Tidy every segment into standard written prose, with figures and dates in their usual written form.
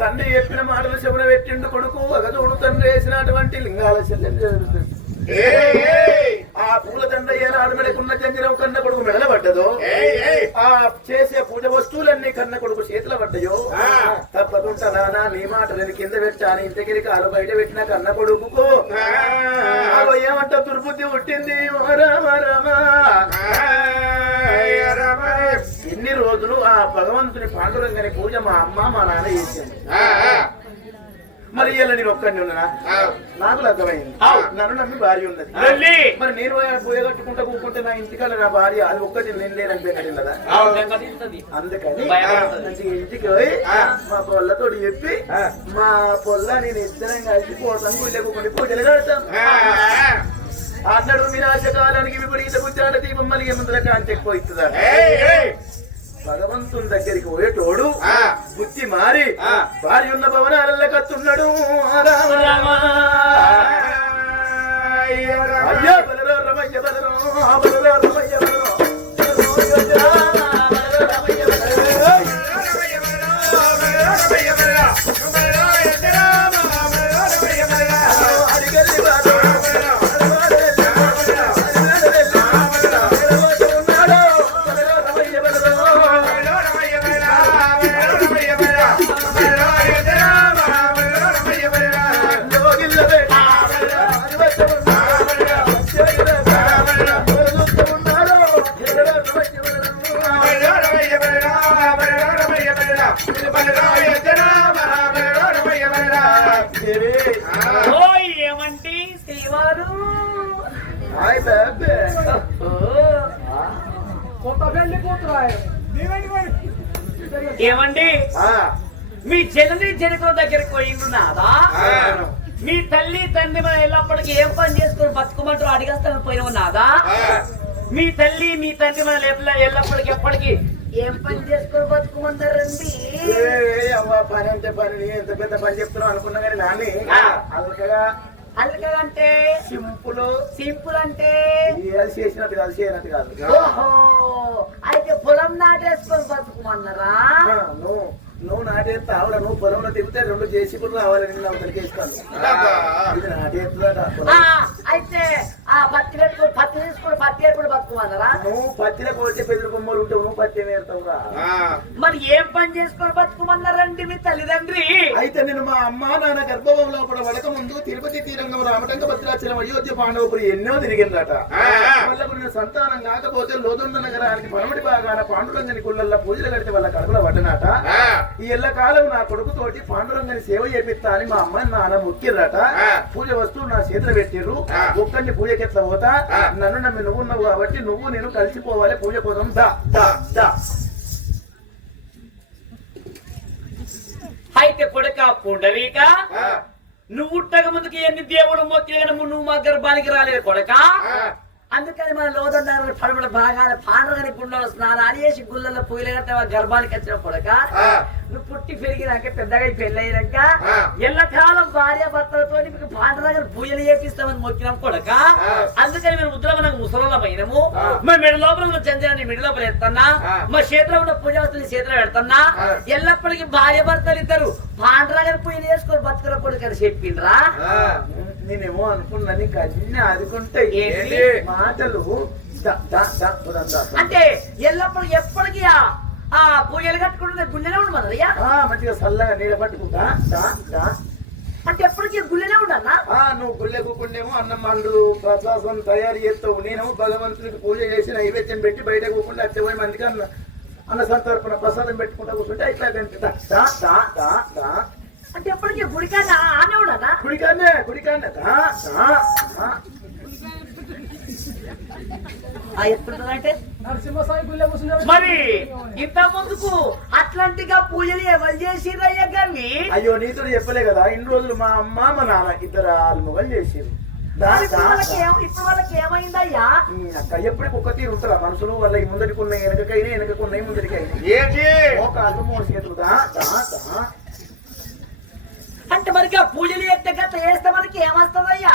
తండ్రి చెప్పిన మాటలు చెవున పెట్టిండు కొడుకు అగదోడు తండ్రి వేసినటువంటి లింగాల చెల్లెలు ఆ పూల దండ ఏనాడు మెడకున్న జంజరం కన్న కొడుకు మెడల పడ్డదో ఆ చేసే పూజ వస్తువులన్నీ కన్న కొడుకు చేతుల పడ్డాయో తప్పకుండా నానా నీ మాటలని కింద పెట్టాను ఇంటికి కాలు బయట పెట్టిన కన్న కొడుకు ఏమంట దుర్బుద్ధి పుట్టింది ఇన్ని రోజులు ఆ భగవంతుని పాండురంగని పూజ మా అమ్మ మా నాన్న చేసింది మరి ఇలా నేను ఒక్కడిని ఉన్నా నాకు లగ్గమైంది నన్ను నమ్మి భార్య ఉన్నది మరి నేను పూజ కట్టుకుంటా కూకుంటే నా ఇంటికల్లా నా భార్య అది ఒక్కటి నేను లేదని కదా అందుకని ఇంటికి పోయి మా పొల్లతో చెప్పి మా పొల్ల నేను ఇద్దరం కలిసి పోతాను పూజ కూకుంటే పూజలు కడతాం అన్నాడు వినాశకాలానికి విపరీత గుజ్జాల దీపం మళ్ళీ ముందర కాంతి ఎక్కువ ఇస్తుందా భగవంతుని దగ్గరికి పోయేటోడు బుద్ధి మారి భార్య ఉన్న భవనాలలో కత్తున్నాడు అయ్యో బలరో రమయ్య బలరో బలరో రమయ్య బలరో ఏమండి శ్రీవారు ఏమండి మీ చెల్లి జనకుల దగ్గరికి పోయిండున్నారా మీ తల్లి తండ్రి మనం ఎల్లప్పటికీ ఏం పని చేసుకుని బతుకమంటారు అడిగేస్తాను పోయిన ఉన్నాదా మీ తల్లి మీ తండ్రి మనం ఎల్లప్పటికీ ఎప్పటికీ ఏం పని చేసుకుని బతుకమంటారండి పని అంటే పని ఎంత పెద్ద పని చెప్తున్నావు అనుకున్నా కానీ నాని అల్కగా అల్కగా అంటే సింపుల్ సింపుల్ అంటే చేసినట్టు కాదు చేయనట్టు కాదు ఓహో అయితే పొలం నాటేసుకొని బతుకమన్నారా నువ్వు నాటేస్తా ఆవిడ నువ్వు పొలంలో తిరిగితే 2 జేసీబీలు రావాలని నేను అవతలికి వేస్తాను ఇది నాటేస్తుందట అయితే ఆ పత్తి పెట్టుకుని పత్తి తీసుకుని పత్తి ఏర్పడి బతుకుమన్నారా నువ్వు పత్తిలో పోతే పెద్ద బొమ్మలు ఉంటావు నువ్వు పత్తి ఏమేస్తావురా మరి ఏం పని చేసుకొని బతుకుమన్నారండి మీ తల్లిదండ్రి అయితే నేను మా అమ్మ నాన్న గర్భవం లోపల వడక ముందు తిరుపతి తీరంగం రామటంక భద్రాచలం అయోధ్య పాండవపురి ఎన్నో తిరిగిందట వాళ్ళకు నేను సంతానం కాకపోతే లోదుండ నగరానికి పనమటి భాగాన పాండురంగని కుళ్ళల్లో పూజలు కడితే వాళ్ళ కడుపులో పడ్డనట ఈ ఎల్లకాలం నా కొడుకుతోటి పాండురంగని సేవ చేపిస్తా అని మా అమ్మ నాన్న ముక్కిర్రట పూజ వస్తువు నా చేతులు పెట్టిర్రు ఒక్కడిని పూజకి ఎట్లా పోతా నన్ను నమ్మి నువ్వు ఉన్నావు కాబట్టి నువ్వు నేను కలిసిపోవాలి పూజ కోసం దా అయితే కొడుక పుండరీక నువ్వు ఉట్టక ముందుకి ఎన్ని దేవుడు మొక్కిన నువ్వు మా గర్భానికి రాలేదు కొడక అందుకని మన లోదన్నారు పడబడ భాగాల పాండ్రగని గుండెలో స్నానాలు చేసి గుళ్ళల్లో పూయలేక గర్భానికి వచ్చిన కొడక నువ్వు పుట్టి పెరిగినాక పెద్దగా పెళ్ళయినాక ఎల్లకాలం భార్య భర్తలతో మీకు పాండ్రగని పూజలు చేపిస్తామని మొక్కినాం కొడక అందుకని మేము ముద్ర మనకు ముసలంలో పోయినాము మా మెడ లోపల ఉన్న చంద్రాన్ని మెడ లోపల ఎత్తన్నా మా చేతిలో ఉన్న పూజ వస్తువుని చేతిలో పెడతన్నా ఎల్లప్పటికీ భార్య భర్తలు ఇద్దరు పాండ్రగని పూజలు చేసుకొని బతుకుల కొడుకని చెప్పిండ్రా నేనేమో అనుకున్నా నీకు అన్ని ఆదుకుంటాయి మాటలు అంటే ఎల్లప్పుడు ఎప్పటికీ ఆ పూజలు కట్టుకుంటే గుళ్ళనే ఉండమన్నయ్యా మంచిగా చల్లగా నీడ పట్టుకుంటా అంటే ఎప్పటికీ గుళ్ళనే ఉండన్నా నువ్వు గుళ్ళెకుండేమో అన్నం మండు ప్రసాదం తయారు చేస్తావు నేను భగవంతునికి పూజ చేసి నైవేద్యం పెట్టి బయట కూకుండా అట్టే పోయి మందికి అన్న సంతర్పణ ప్రసాదం పెట్టుకుంటా కూర్చుంటే ఇట్లా అంటే ఎప్పటికీ గుడికానే ఆనే ఉండనా గుడికానే ఎప్పుడంటే మరి ఇంత ముందుకు అట్లాంటిగా పూజలు ఎవరు చేసిరయ్యా కానీ అయ్యో నీతో చెప్పలే కదా ఇన్ని రోజులు మా అమ్మ మా నాన్న ఇద్దరు ఆల్మొగలు చేసిరు ఇప్పుడు వాళ్ళకి ఏమైందయ్యా అక్క ఎప్పటికి ఒక తీరు ఉంటారా మనుషులు వాళ్ళకి ముందటికున్నాయి వెనకకున్నాయి ముందటికైనా ఒక అల్లు 3 చేతులు అంటే మరికి ఆ పూజలు చేస్తే గట్ల చేస్తే మనకి ఏమొస్తుందయ్యా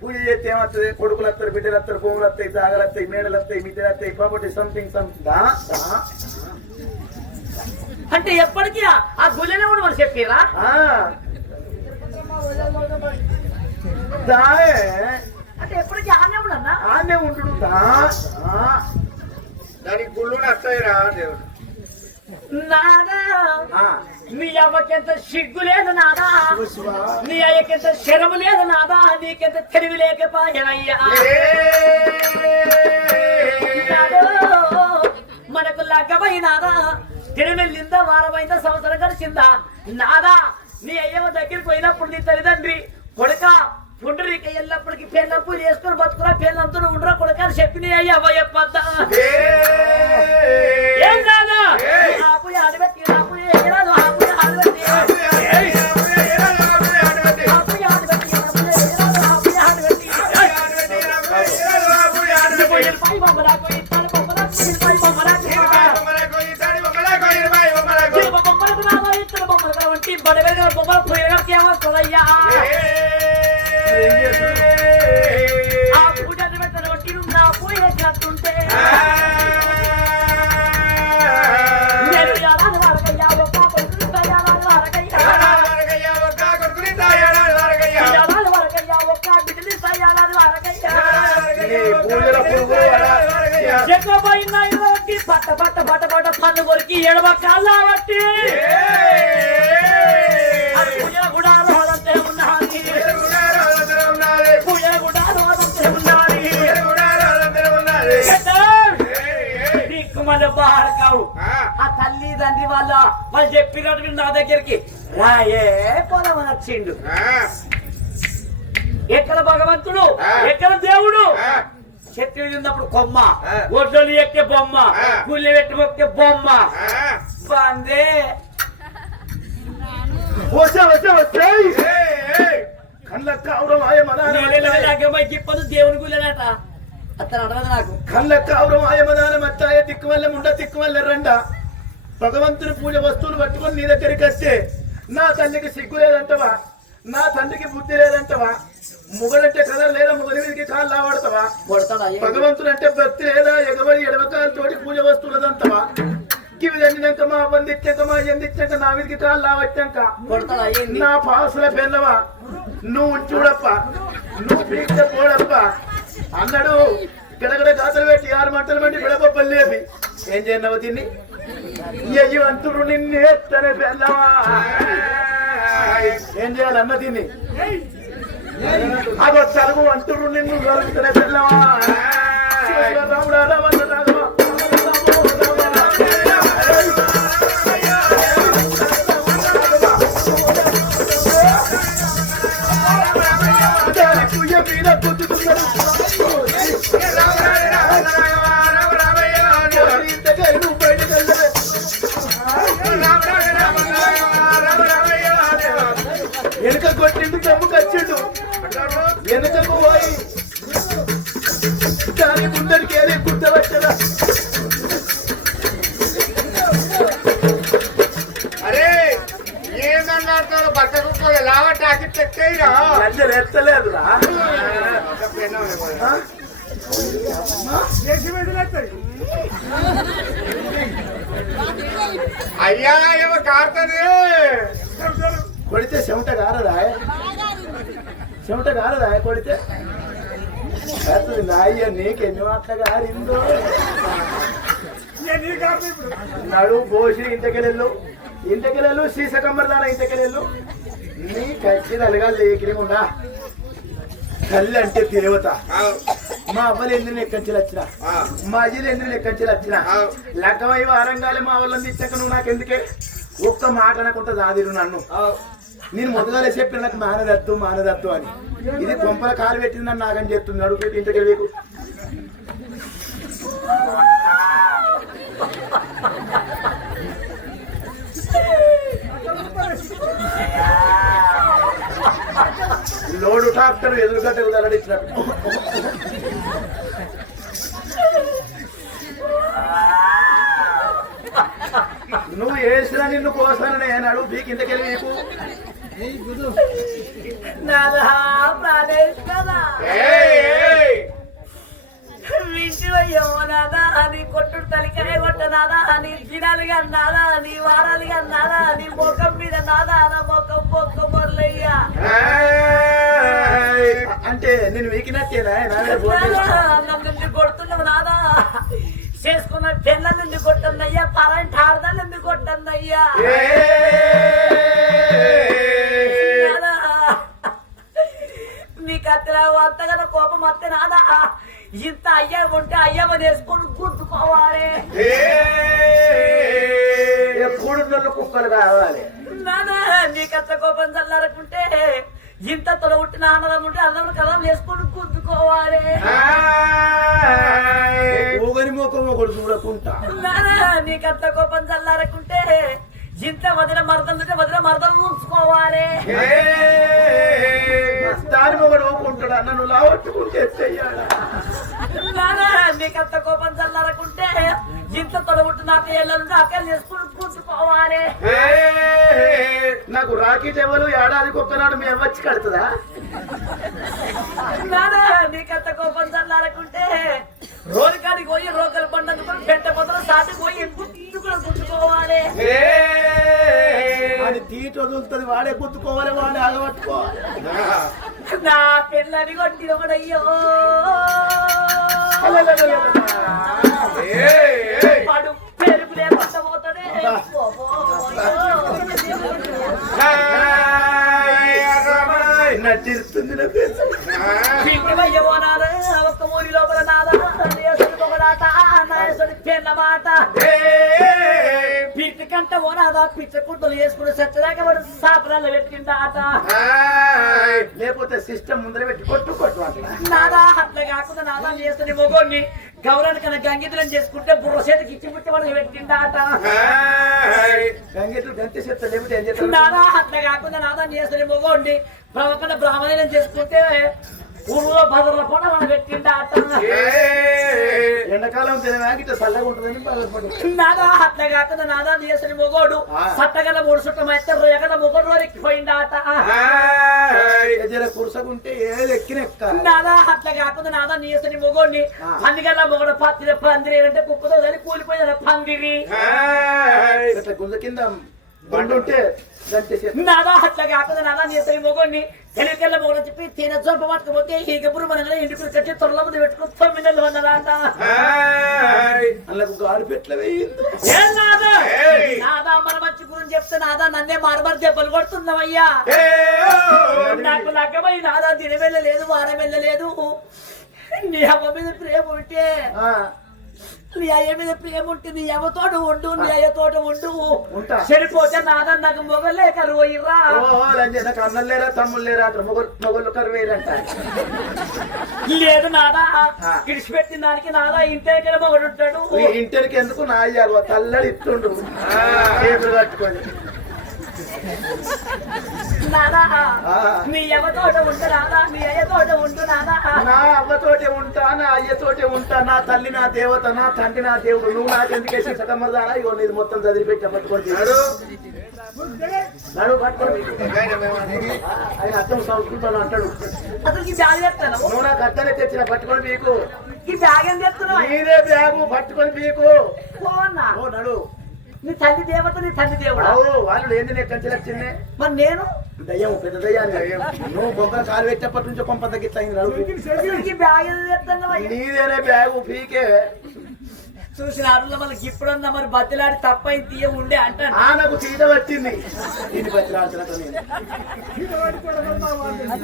పూజ చేస్తే ఏమవుతుంది కొడుకులు వస్తారు బిడ్డలు వస్తారు భూములు వస్తాయి జాగలు వస్తాయి మేడలు వస్తాయి మిద్దెలు వస్తాయి కాబట్టి సంథింగ్ అంటే ఎప్పటికీ ఆ గుళ్ళనే కూడా మనం చెప్పిరా అంటే ఎప్పటికీ ఆనే ఉండన్నా ఆనే ఉండు దానికి గుళ్ళు వస్తాయిరా దేవుడు నాదా నీ అవ్వకెంత సిగ్గు లేదు నాదా నీ అయ్యకెంత శరము లేదు నాదా నీకెంత తెలివి లేకపోయానయ్యా మనకు లగ్గమైనాదా తిరుమెళ్ళిందా వారమైందా సంవత్సరం గడిచిందా నాదా నీ అయ్యవ దగ్గరికి పోయినప్పుడు నీ తల్లిదండ్రి కొడుక పుండరీక ఎల్లప్పటికీ పెళ్ళప్పు చేసుకుని బతుకురా పెళ్ళంతా ఉండరా కొడుక అని చెప్పి నీ అయ్యవ చెప్పద్దా ఏం కాదా ఆపు ఆడబెట్టి ఆపు ఏరాదు ఆపు ఆడబెట్టి బడబెరగా బొమ్మల పోయినా వస్తుందయ్యా ఆ పూజ పెట్టిన వట్టి నా పోయేటట్టుంటే నేను యారాలు వారకయ్యా ఒక్క కొడుకుని తయారాలు వారకయ్యా యారాలు వారకయ్యా ఒక్క బిడ్డని తయారాలు వారకయ్యా చెక్కబోయిన ఇళ్ళకి పట్ట పట్ట పట్ట పట్ట పన్ను కొరికి ఎడమ కాళ్ళ బట్టి పూజల కూడా రోదంతే ఉన్నది పూజల కూడా రోదంతే ఉన్నది దిక్కుమల బారకావు ఆ తల్లి తండ్రి వాళ్ళు చెప్పినట్టు నా దగ్గరికి రాయే పొలం వచ్చిండు ఎక్కడ భగవంతుడు ఎక్కడ దేవుడు చెట్టు ఉన్నప్పుడు కొమ్మ ఒడ్డలు ఎక్కే బొమ్మ గుళ్ళె పెట్టి మొక్కే బొమ్మ బాందే ఇప్పుడు దేవుని గుళ్ళేనట అతను అడవదు నాకు కళ్ళ ఆయమదానం అత్తాయ దిక్కువల్లే ముండ దిక్కువల్లే రండ భగవంతుని పూజ వస్తువులు పట్టుకొని నీ దగ్గరికి వస్తే నా తల్లికి సిగ్గు లేదంటవా నా తండ్రికి బుద్ధి లేదంటవా మొగడంటే కలర్ లేదా మొగలి మీదకి కాళ్ళు లావాడతావా భగవంతుడు అంటే భక్తి లేదా ఎగబడి ఎడవకాలతోటి పూజ వస్తువులదంటవా కివి ఎండినాక మా బందిచ్చాక మా ఎందిచ్చాక నా మీదకి కాళ్ళు లావచ్చాక నా పాసుల పెళ్ళవా నువ్వు చూడప్ప నువ్వు పీక్త పోడప్ప అన్నాడు గడగడ గాతలు పెట్టి 6 మంటలు పెట్టి విడపప్పలు లేపి ఏం చేయన్నావు తిని అయ్యవంతుడు నిన్ను ఎత్తనే పెళ్ళవా ఏం చేయాలన్న తిని అదో చదువు అంటుడు నిన్ను గలుగుతనే పెళ్ళవా రాముడా రావణ రాఘవ వెనుక కొట్టిండు దమ్ము కచ్చిండు వెనుకకు పోయి దాని గుండెకి ఏది గుర్తవచ్చదా అరే ఏమన్నాడు బట్ట కుక్కలు లావటాకి చెక్కేయరా లంజలు ఎత్తలేదురా అయ్యా ఏమో కారుతుంది కొడితే చెమట కారదా చెమట కారదా కొడితే నాయ్య నీకెన్ని మాటలు గారిందో నడు పోసి ఇంతకెళ్ళు సీసకమ్మర్దాన ఇంతకెళ్ళు నీ కచ్చి నలుగా లేకిరిముండా తల్లి అంటే దేవత మా అవ్వలు ఎందుకు ఎక్కంచెలు వచ్చిన మా అజ్జలు ఎందుకు ఎక్కంచెలు వచ్చిన లగ్గమై వారంగాలి మా వాళ్ళని ఇచ్చాక నువ్వు నాకెందుకే ఒక్క మాట అనకుండా దాదిరు నన్ను నేను మొదగానే చెప్పిన నాకు మానదత్తు అని ఇది కొంపల కాలు పెట్టిందని నాకని చెప్తుంది అడుగు ఇంతకి మీకు లోడు ట్రాక్టర్ ఎదురుగడ్డకు తరలిచ్చినట్టు నువ్వు ఏడ్చినా నిన్ను కోసాను నేను అడుగు బీకి ఇంతకెళ్ళి నీకు విషయమయ్యో నాదా నీ కొట్టుడు తలికాయ కొట్ట నాదా నీ దినాలుగా నాదా నీ వారాలు నేను వీకినట్టేనా నా మీద బోర్డు వేసినా? నన్ను కొడుతున్నావు నాదా చేసుకున్న పెళ్ళ నుండి కొట్టన్నయ్యా పరంటి ఆడదా నుండి కొట్టన్నయ్యా నీకు అత్త అంతగా కోపం అత్తే నాదా ఇంత అయ్యా ఉంటే అయ్యమ్మ వేసుకొని గుర్తుకోవాలి కూడున్నోళ్ళు కుక్కలు కావాలి. నాదా నీకంత కోపం చల్లారకుంటే ఇంత తొల ఉట్టిన ఆనందం ఉంటే అందరూ కథం వేసుకొని గుర్తుకోవాలి ఊగని ముఖం ఒకటి చూడకుంటా. నాదా నీకంత కోపం చల్లారకుంటే ఇంత వదిన మరదలుంటే వదిన మరదలు ఉంచుకోవాలి దాని ఒకడు ఊకుంటాడా నన్ను లావట్టుకుంటే నాదా నీకంత కోపం చల్లారకుంటే ఇంత తొలగుట్టు నాకు ఏళ్ళంటే అక్కలు చేసుకుని కూర్చుకోవాలి నాకు రాఖీ చెవలు ఏడాదికి ఒక్కనాడు మేము వచ్చి కడుతుందా? నాదా నీకంత కోపం చల్లారకుంటే రోడ్డుకాడికి పోయి రోకలు పండుగ పెంట మొదలు సాటికి పోయి కూడా గుర్తుకోవాలి అది తీట వదులుతుంది వాడే గుర్తుకోవాలి వాడే అలవట్టుకోవాలి. నా పిల్లని కొట్టి ఒకడయ్యో పడు పెరుగు లేకుండా పోతాడే నటిస్తుంది పిల్లవయ్యవో నాదా ఒక్క ఊరి లోపల నాదా ఒకడాట పెళ్ళ మాట పిట్టి కంట ఓనాదా పిచ్చ కుట్టలు వేసుకుని సచ్చదాకా వాడు సాపరాలు పెట్టిందా ఆట లేకపోతే సిస్టమ్ ముందర పెట్టి కొట్టు కొట్టు అట్లా నాదా అట్లా కాకుండా నాదా చేస్తున్న మొగోడిని గౌరవాన్ని కన్నా గంగితులను చేసుకుంటే బుర్ర చేతికి ఇచ్చి పుట్టి వాడు పెట్టిందా ఆట గంగెట్లు గంతి చెప్తా లేకపోతే ఏం చేస్తాను? నాదా అట్లా కాకుండా నాదా చేస్తున్న మొగోడిని ప్రవకన బ్రాహ్మణులను చేసుకుంటే ఊళ్ళో భద్రల పూట మనం పెట్టిందా ఆట ఎండాకాలం తినవాకి ఇట్లా చల్లగా ఉంటుందని బాధపడు. నాదా అట్లా కాకుండా నాదా చేసిన మొగోడు సట్టగల మూడు చుట్టం అయితే రొయ్యగల మొగోడు ఎక్కిపోయిందా ఆట జర కురసకుంటే ఏది ఎక్కినెక్కాలి. నాదా అట్లా కాకుండా నాదా చేసిన మొగోడిని పందిగల మొగడు పత్తి పందిరి అంటే కుక్కతో కానీ కూలిపోయిన పందిరి ఇట్లా గుంజ కింద బండి ఉంటే గంటేసి నాదా అట్లా కాకుండా నాదా చేసిన మొగోడిని తెలివికెళ్ళ మొగడు చెప్పి తిన చోప పట్టుకపోతే ఈ గబ్బురు మన ఇంటికి కట్టి త్వరలో ముందు పెట్టుకుని 9 నెలలు వందలాట అందులో గాడు పెట్ల నాదా మన మంచి గురించి చెప్తే నాదా నన్నే మారమారి దెబ్బలు కొడుతున్నావయ్యా నాకు లగ్గమై నాదా దినమెళ్ళలేదు వారం వెళ్ళలేదు నీ అమ్మ మీద ప్రేమ ఉంటే నీ అయ్య మీద ప్రేమ ఉంటే నీ అమ్మతోట ఉండు నీ అయ్యతోట ఉండు చెడిపోతే నాదా నాకు మొగలే కరువయ్యరా నాకు అన్నలు లేరా తమ్ముళ్ళు లేరా అట్లా మొగలు కరువేరంట. లేదు నాదా విడిచిపెట్టిన దానికి నాదా ఇంటికి మొగడు ఉంటాడు ఇంటికి ఎందుకు నా అయ్యారు తల్లడి ఇస్తుండు చేతులు కట్టుకొని నాదా నీ అవ్వతోట ఉండు నాదా నీ అయ్యతోట ఉండు నాదా నా అవ్వతోటే ఉంటా నా అయ్యతోటే ఉంటా నా తల్లి నా దేవత నా తండ్రి నా దేవుడు నువ్వు నాకు ఎందుకేసి సగమర్దానా ఇగో నీది మొత్తం చదివిపెట్టా పట్టుకొని నడు పట్టుకొని ఆయన అర్థం సంస్కృతం అంటాడు అసలు ఈ బ్యాగ్ చెప్తాను నువ్వు నాకు అర్థమే తెచ్చిన పట్టుకొని పీకు ఈ బ్యాగ్ ఏం చెప్తున్నావు నీదే బ్యాగు పట్టుకొని పీకు పోన్నా ఓ నడు నీ తల్లి దేవత నీ తండ్రి దేవుడు వాళ్ళు ఏంది నేను కంచెలు వచ్చింది మరి నేను దయ్యం పెద్ద దయ్యాన్ని నువ్వు బొగ్గ కాలు పెట్టేప్పటి నుంచి కొంప తగ్గిట్లా ఈ బ్యాగ్ ఏం చెప్తున్నావు నీదేనే బ్యాగు పీకే చూసిన అరులో మనకి ఇప్పుడన్నా మరి బతిలాడి తప్పై తీయ ఉండే అంటాను నాకు చీత పట్టింది దీన్ని బతిలాడుతున్నట్టు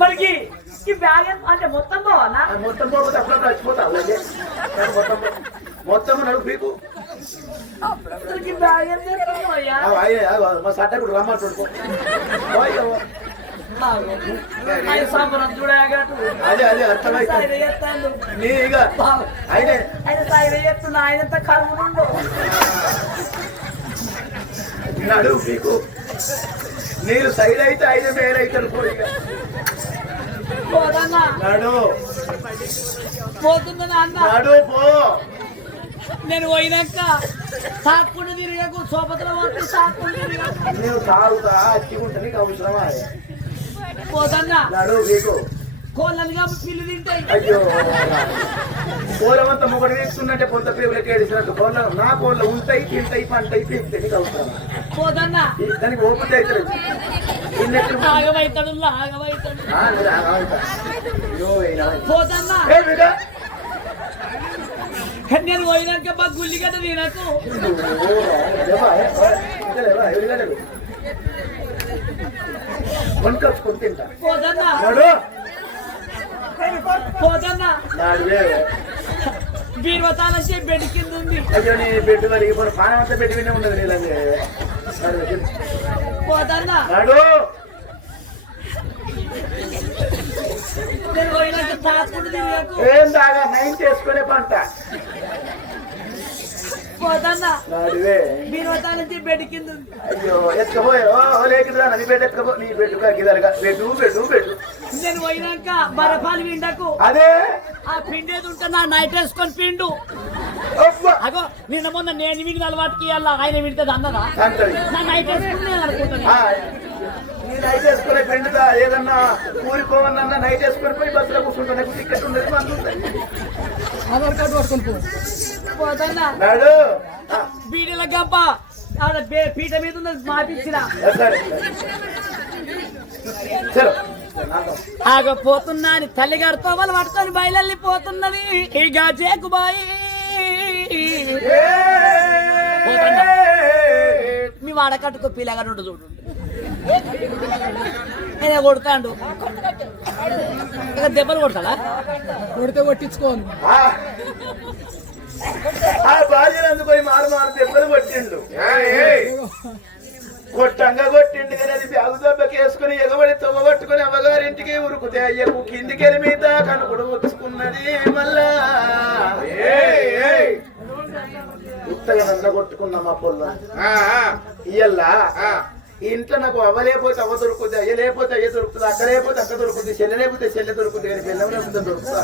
మనకి ఈ బ్యాగ్ అంటే మొత్తం పోవాలా మొత్తం పోతే అప్పుడు చచ్చిపోతావు మొత్తం నడుపు పీకు ఈ బ్యాగ్ ఏం చెప్తున్నావయ్యా మా సట్ట కూడా రమ్మంటు ఆయన సంబరం చూడగాటు అదే అదే అర్థమైంది చేస్తాను నీగా అయినే ఆయన సాయి చేస్తున్నా ఆయనంత కలుగుతుండో నడువు పీకు నీరు సైడ్ అయితే ఆయన మేలైతారు పోయిగా పోదన్నా నడు పోతుందా అన్న నడు పో నేను పోయినాక సాకుండా తిరిగాకు సోపతలో పోతే సాకుండా తిరిగాకు నేను తాగుతా అట్టిగుంటా నీకు అవసరమా పోదన్నా నడు పీకు కోళ్ళని కాబట్టి పిల్లు తింటాయి. అయ్యో కోలమంతా మొగడు వేసుకున్నట్టే కొంత పేరులకి ఏడిసినట్టు కోళ్ళ నా కోళ్ళ ఉంటాయి తింటాయి పంటాయి తింటాయి నీకు అవసరం పోదన్నా దానికి ఓపిక అవుతుంది ఆగమైతాడు పోదన్నా. నేను పోయినాక మా గుల్లిగడ్డ తినకు. కొనుకొచ్చుకొని తింటా పోదన్నా బీరువతాలే బెడ్ కింద ఉంది. అయ్యో నీ బెడ్ వలిగిపోయిన పానం అంతా బెడ్ వినే ఉండదు నీళ్ళని పోదన్నా నేను పోయినాక తాకుండా తినకు. ఏం దాగా నైన్ చేసుకునే పంట పోదన్నా నాడివే బీరువతాలే బెడ్ కింద ఉంది. అయ్యో ఎత్తుకపోయే లేకుదా నీ బెడ్ ఎత్తుకపో నీ బెడ్ గిదరగా బెడ్డు బెడ్డు బెడ్డు నేను పోయినాక బరపాలు విండకు. అదే ఆ పిండేది ఉంటే నా నైట్ వేసుకొని పిండు. అగో నిన్న మొన్న నేను విండి అలవాటుకి ఆయన వింటది అన్నదా అంటది నా నైట్ వేసుకుని అనుకుంటున్నా. నీ నైట్ వేసుకునే పెండుదా ఏదన్నా ఊరుకోవన్నా నైట్ వేసుకొని పోయి బస్సులో కూర్చుంటా నాకు టికెట్ ఉండదు ఆధార్ కార్డు పట్టుకొని పోతున్నా నాడు బీడీల గంప పీట మీద ఉన్నది మాపించిన ఆగపోతున్నా అని తల్లిగారితో వాళ్ళు పట్టుకొని బయలుపోతున్నది. ఇక చేకుబాయి మీ వాడకట్టుకో పిల్లగా నుండి చూడు నేను కొడతాడు. ఇక దెబ్బలు కొడతాడా కొడితే కొట్టించుకోను. ఆ భార్యను అందుకొని మారు దెబ్బలు కొట్టిండు కొట్టంగా కొట్టిండు కానీ అది బ్యాగు దెబ్బకి వేసుకుని ఎగబడి తొవ్వబట్టుకుని అమ్మగారింటికి ఉరుకుతే అయ్యకు కిందికెళ్ళి మీద కనుకుడు వచ్చుకున్నది. మళ్ళా ఉత్తగా నంద కొట్టుకున్నాం ఆ పొల్ల ఇయ్యల్లా ఇంట్లో నాకు అవ్వలేకపోతే అవ్వ దొరుకుతుంది, అయ్య లేకపోతే అయ్య దొరుకుతుంది, అక్క లేకపోతే అక్క దొరుకుతుంది, చెల్లె లేకపోతే చెల్లె దొరుకుతుంది, కానీ పిల్లలు లేకపోతే దొరుకుతుంది.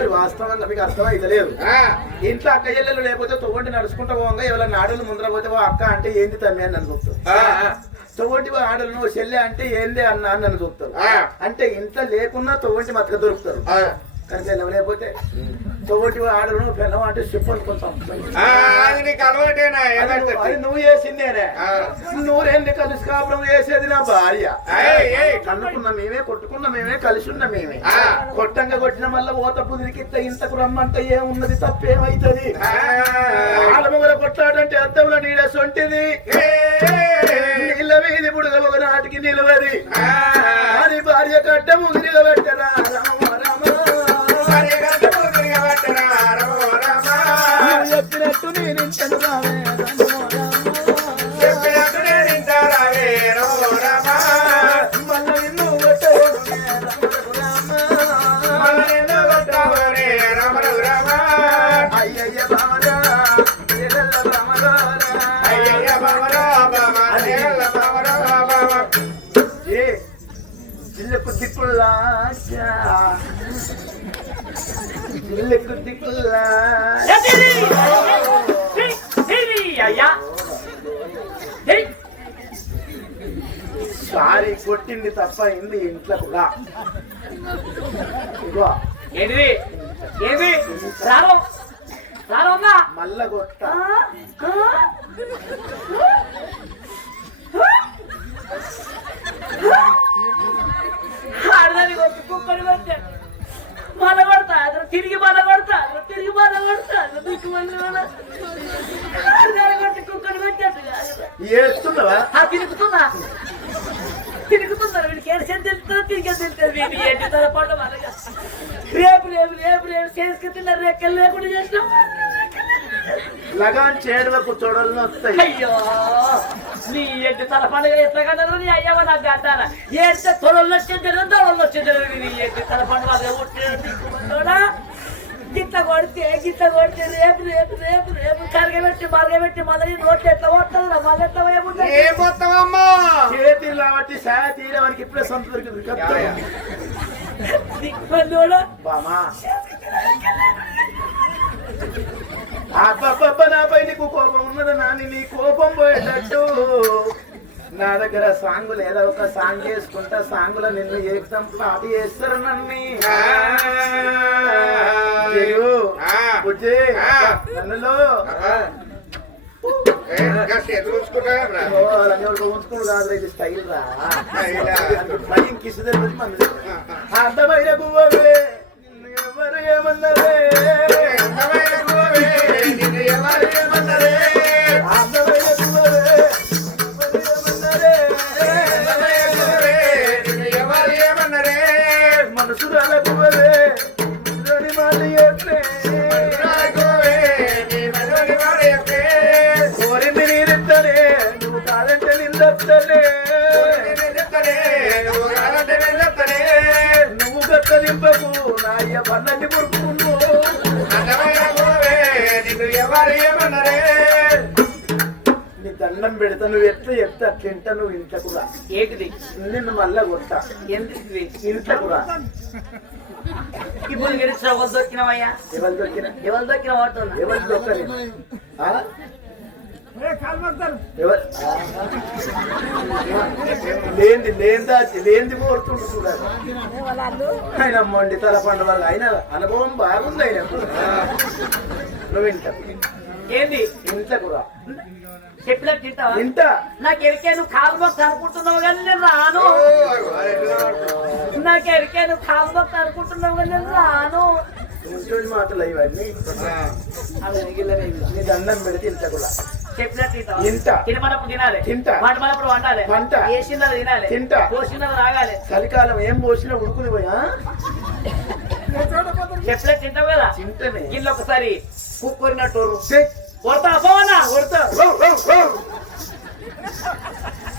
మీరు వాస్తవంగా మీకు అర్థం అయితే లేదు. ఇంట్లో అక్క చెల్లెలు లేకపోతే తొవ్వంటి నడుచుకుంటా పోగా ఎవరైనా ఆడలు ముందర పోతే అక్క అంటే ఏంది తమ్మి అని నన్ను చూపుతావు. తొవ్వంటి ఆడలు నువ్వు చెల్లె అంటే ఏంది అన్న అని నన్ను చూపుతావు. అంటే ఇంట్లో లేకున్నా తొవ్వంటి మతక దొరుకుతారు, కానీ పిల్లలు లేకపోతే తొవ్వంటి ఆడలు పిల్లవ అంటే చెప్పండి కొంచెం నువ్వు చేసిందేనే. నువ్వేంది కలిసి కాపురం వేసేది నా భార్య. కన్నుకున్న మేమే కొట్టుకున్న మేమే కలిసి ఉన్న మేమే. కొట్టంగా కొట్టిన మళ్ళీ ఓత పుదిరికి ఇంతకు రమ్మంటే ఏమున్నది తప్పేమైతుంది. ఆలమూల కొట్లాడంటే అద్దంలో నీడ సొంటిది నీళ్ళ వీధి బుడగ ఒక నాటికి నిలవది అని భార్య కట్ట ముగిరిగా పెట్టరా చెప్పినట్టు నేను అయ్యయ్య బామరా చిల్లకు దిక్కుల్లా చిల్లకు దిక్కుల్లా సారీ కొట్టింది తప్ప ఇంది ఇంట్లోకి రా. ఇగో ఏంటిది ఏమి రాను రానున్నా మల్ల కొట్ట ఆడదాన్ని కొట్టి కుక్కని కొట్టాడు. మన కొడతా తిరిగి మన కొడతా తిరిగి మన కొడతా దిక్కు మళ్ళీ కొట్టి కుక్కని కొట్టాడు. ఏడుస్తున్నావా? తిరుగుతున్నా తిరుగుతున్నారు వీడికి ఏడు సెంట్ తెలుస్తుంది తిరిగి తెలుస్తుంది వీడి ఏంటి తన పండు మనగా రేపు రేపు రేపు రేపు చేసుకుంటున్నారు రెక్కలు లేకుండా చేసినాం. లగాన్ చేరువకు తొడలు వస్తాయి. అయ్యో నీ ఎడ్డి తల పండుగ ఎట్లా కన్నారు నీ అయ్యవ నాకు గడ్డాల ఏడితే తొడలు వచ్చింది దొడలు వచ్చింది నీ ఎడ్డి తల పండుగ గిట్ల కొడితే రేపు రేపు రేపు రేపు కరగబెట్టి మళ్ళీ నోట్లు ఎట్లా కొడుతుంది మళ్ళీ ఎట్లా ఏమొస్తామమ్మా చేతి కాబట్టి సాయ తీయడానికి ఇప్పుడే సొంత దొరికింది బామా. అబ్బబ్బబ్బ నాపై నీకు కోపం ఉన్నది నాని నీ కోపం పోయేటట్టు నా దగ్గర సాంగులు ఏదో ఒక సాంగ్ చేసుకుంటా సాంగులో నిన్ను ఏకదం పాటి చేస్తారు నన్ను బుజ్జి నన్నులో ఉంచుకోడు కాదు ఇది స్టైల్ రా ఫ్లయింగ్ కిస్ తెలియదు మన అందమైన గువ్వవే నిన్ను ఎవరు ఏమన్నారే అందమైన గువ్వవే నిన్ను ఎవరు ఏమన్నారే అందమైన గువ్వవే మనసు గువ్వవే మాట కోరింది నీరిద్దనే నువ్వు కాదంటే నిల్లొద్దనే నువ్వు గట్ట నింపకు నా అయ్య పన్నది పురుకుండు నీ దండం పెడతా నువ్వు ఎట్లా చెప్తే అట్లింట నువ్వు ఇంట్లకు రా ఏంటిది నిన్ను మళ్ళా కొట్టా ఎందుకు ఇంట్లకు రా ఇప్పుడు గెలిచిన ఎవరు దొక్కినవయ్యా ఎవరు దొక్కిన ఎవరు దొక్కిన వాడుతున్నా ఎవరు దొక్కని లేంది లేంది కోరుతుండు చూడాలి ఆయన మొండి తల పండుగ ఆయన అనుభవం బాగుంది ఆయన నువ్వు ఇంట ఏంది ఇంట్లకు రా చెప్పినట్టు తింటావా ఇంట నాకు ఎరికే నువ్వు కాలు భక్తి అనుకుంటున్నావు కానీ నేను రాను నాకు ఎరికే నువ్వు కాలు భక్తి అనుకుంటున్నావు కానీ నేను రాను ముంచోడి మాటలు ఇవన్నీ నీ దండం పెడితే ఇంట్లకు రా చెప్పినట్టు తింటావా ఇంట తినమన్నప్పుడు తినాలి తింటా వంటమన్నప్పుడు వండాలి వంట వేసినది తినాలి తింటా పోసినది రాగాలి చలికాలం ఏం పోసినా ఉడుకుని పోయా చెప్పినట్టు తింటావు కదా తింటనే ఇల్లు ఒకసారి కుక్కరినట్టు ఛే, కొడతా పోనా కొడతా రో, రో, రో.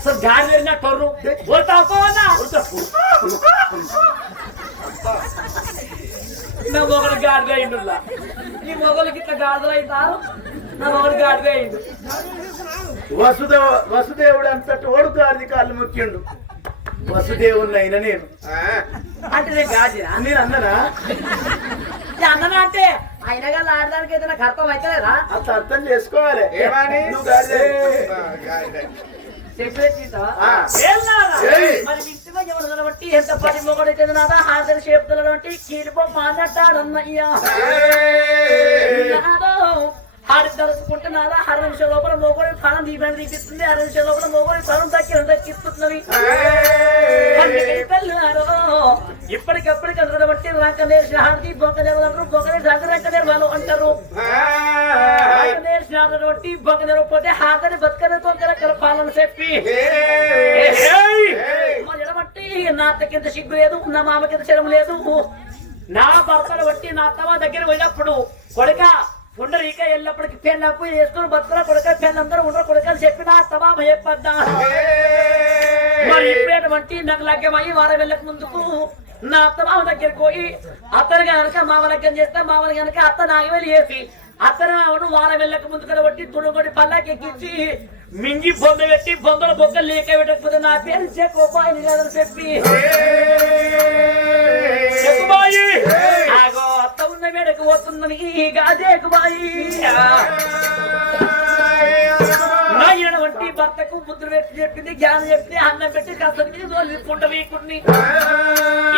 సో గాడి వెళ్ళినట్టు కొడతా పోనా కొడతా. నా మొగలు గాడిగా అయిండులా ఈ మొగలకి ఇట్లా గాడిదలు అవుతారు నా మొగలు గాడిగా అయిండు వసుదేవుడు అంతటి ఓడుతారు కాళ్ళు మొక్కిండు వసుదేవుని అయినా నేను అంటే నేను గాడినా నేను అన్ననా అన్ననా అంటే అయినగా ఆడడానికి అయితే నాకు అర్థం అవుతలేదా అట్లా అర్థం చేసుకోవాలి ఏమని? నువ్వు గాడిదే. మరి ఇంటిలో ఎవరు బట్టి ఎంత పని మొగడైతే నాదా హాజరు చేపుతున్న బట్టి కీలిపో మాట్లాడాడన్నయ్యా హాడి తలుసుకుంటున్నారా 6 నిమిషాల లోపల మొగోడి ప్రాణం దీపాన్ని తీపిస్తుంది 6 నిమిషాల లోపల మొగోడి ప్రాణం దక్కిస్తున్నవి ఇప్పటికప్పటికి అందరూ బట్టి రంకనేసి హాడికి బొక్కనేరు అంటారు బొక్కనే రంకనేరు వాళ్ళు అంటారు రంకనేసి ఆడరు బట్టి బొక్కనేరు పోతే హాకని బతుకనే తొక్కన కలపాలని చెప్పి మరి ఎడబట్టి నా అత్తకింత సిగ్గు లేదు నా మామకింత శరం లేదు నా భర్తను బట్టి నా అత్తమ్మ దగ్గర వెళ్ళినప్పుడు కొడుక ఉండరిక ఎల్లప్పటికి పెళ్ళప్పు చేసుకుని బతుకుల కొడుక పెళ్ళందరూ ఉండరు కొడుకని చెప్పిన అత్తమ్మ చెప్పద్దా మరి ఇప్పుడేటువంటి నాకు లగ్యమయ్యి వారం వెళ్ళక ముందుకు నా అత్త మామ దగ్గరికి పోయి అత్తను కనుక మామ లగ్గం చేస్తే మామని కనుక అత్త నాగవేలు చేసి అత్తను మామను వారం వెళ్ళక ముందు కాబట్టి తుడుగొట్టి పల్లాకి ఎక్కించి మింగి బొమ్మ పెట్టి బొమ్మల బొగ్గలు లేక పెట్టకపోతే నా పేరు చెక్కుబాయి కాదని చెప్పి చెక్కుబాయి ఆగో అత్త ఉన్న వేడకు పోతుందని గాజేకుబాయి వంటి భర్తకు ముద్ర పెట్టి చెప్పింది జ్ఞానం చెప్పింది అన్నం పెట్టి కసరికి తోలుకుంట వీకుడిని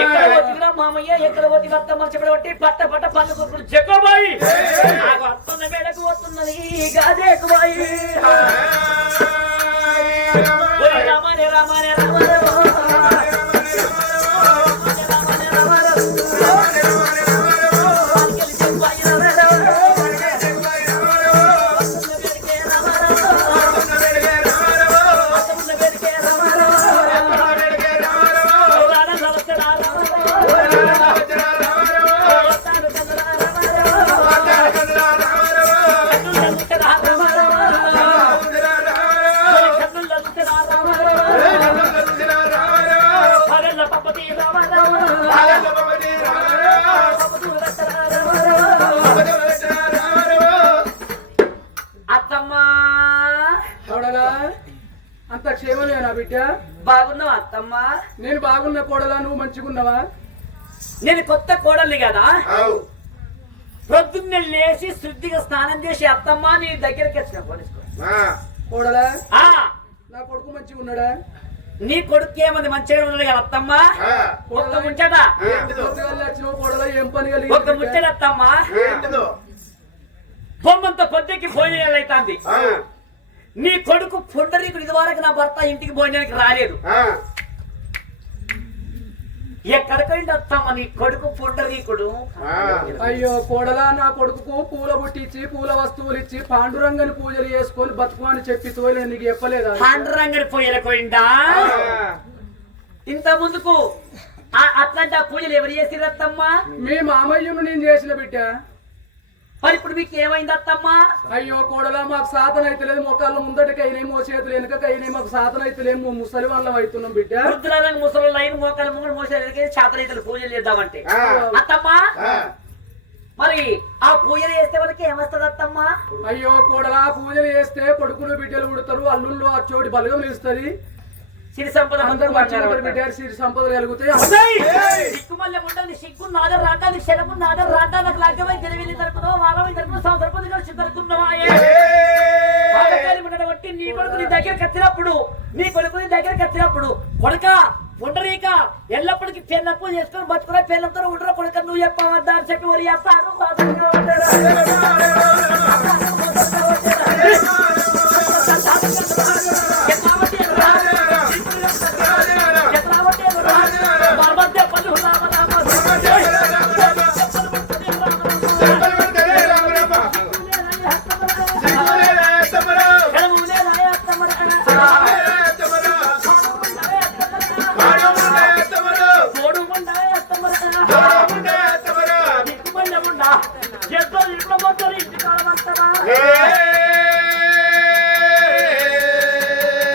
ఎక్కడ వచ్చినా మామయ్య ఎక్కడ వచ్చి భర్త మర్చిపడబట్టి పట్ట పట్ట పళ్ళు కొట్టుడు చెక్కుబాయి నాకు అత్తన్న వేడకు పోతున్నది గాజేకుబాయి రామానే రామానే రామానే అంత క్షేమమేనా బిడ్డ? బాగున్నావా అత్తమ్మ? నేను బాగున్న కోడలా, నువ్వు మంచిగున్నావా? నేను కొత్త కోడల్ని కదా, ప్రొద్దున్నే లేచి శుద్ధిగా స్నానం చేసి అత్తమ్మ నీ దగ్గరికి వచ్చిన కోడలా ఆ నా కొడుకు మంచిగా మంచిగున్నాడా? నీ కొడుకు ఏమంది మంచిగా ఉన్నాడు కదా అత్తమ్మ. ఒక్క ముచ్చట పొద్దుగాల వచ్చినావు కోడలా, ఏం పని కలిగి ఒక్క ముచ్చట అత్తమ్మ. ఏంటిదో? బొమ్మంత పొద్దుకి భోజనాలు అవుతుంది. నీ కొడుకు పుండరీకుడు ఇదివరకు నా భర్త ఇంటికి భోజనానికి రాలేదు. ఎక్కడికైంది అత్తమ్మ నీ కొడుకు పుండరీకుడు? అయ్యో కోడలా, నా కొడుకు పూల బుట్టిచ్చి పూల వస్తువులు ఇచ్చి పాండురంగని పూజలు చేసుకొని బతుకు అని చెప్పి తోయలే, నీకు చెప్పలేదా? పాండురంగడి పూజలకోయిందా? ఇంత ముందుకు అట్లాంటి ఆ పూజలు ఎవరు చేసిర్రు అత్తమ్మ? మీ మామయ్యను నేను చేసిన బిడ్డ. మరి ఇప్పుడు మీకు ఏమైంది అత్తమ్మ? అయ్యో కోడలా, మాకు సాధన అయితే లేదు, మొక్కలు ముందటికైనాయి, మో చేతులు వెనుకైనాయి, మాకు సాధన అయితే లేదు, ముసలి వాళ్ళం అవుతున్నాం బిడ్డ. రుద్రాలంగా ముసలు లైన్ మోకాలు ముంగడు మోసేది చేతనైతులు పూజలు చేద్దామంటే అత్తమ్మ. మరి ఆ పూజలు చేస్తే వాళ్ళకి ఏమొస్తుంది అత్తమ్మ? అయ్యో కోడలా, పూజలు చేస్తే కొడుకులు బిడ్డలు పుడతారు, అల్లుళ్ళు ఆ చోటి బలగం ఇస్తుంది, సిరి సంపద బిడ్డారు సిరి సంపదలు కలుగుతాయి. సిగ్గుమల్లె ఉంటుంది, సిగ్గు నాదరు రాంటాది, శరపు నాదరు రాంటా, నాకు లాగ్యమై తెలివిని తరపునో వారమై తరపునో సంవత్సరం కలిసి తరుతున్నావా? బట్టి నీ కొడుకు నీ దగ్గరికి వచ్చినప్పుడు, నీ కొడుకు నీ దగ్గరికి వచ్చినప్పుడు కొడుక ఉండరీక ఎల్లప్పటికీ పెన్నప్పు చేసుకొని బతుకునే పెళ్ళంతో ఉండరు కొడుక, నువ్వు చెప్పవద్దా అని చెప్పి వరి చేస్తాను.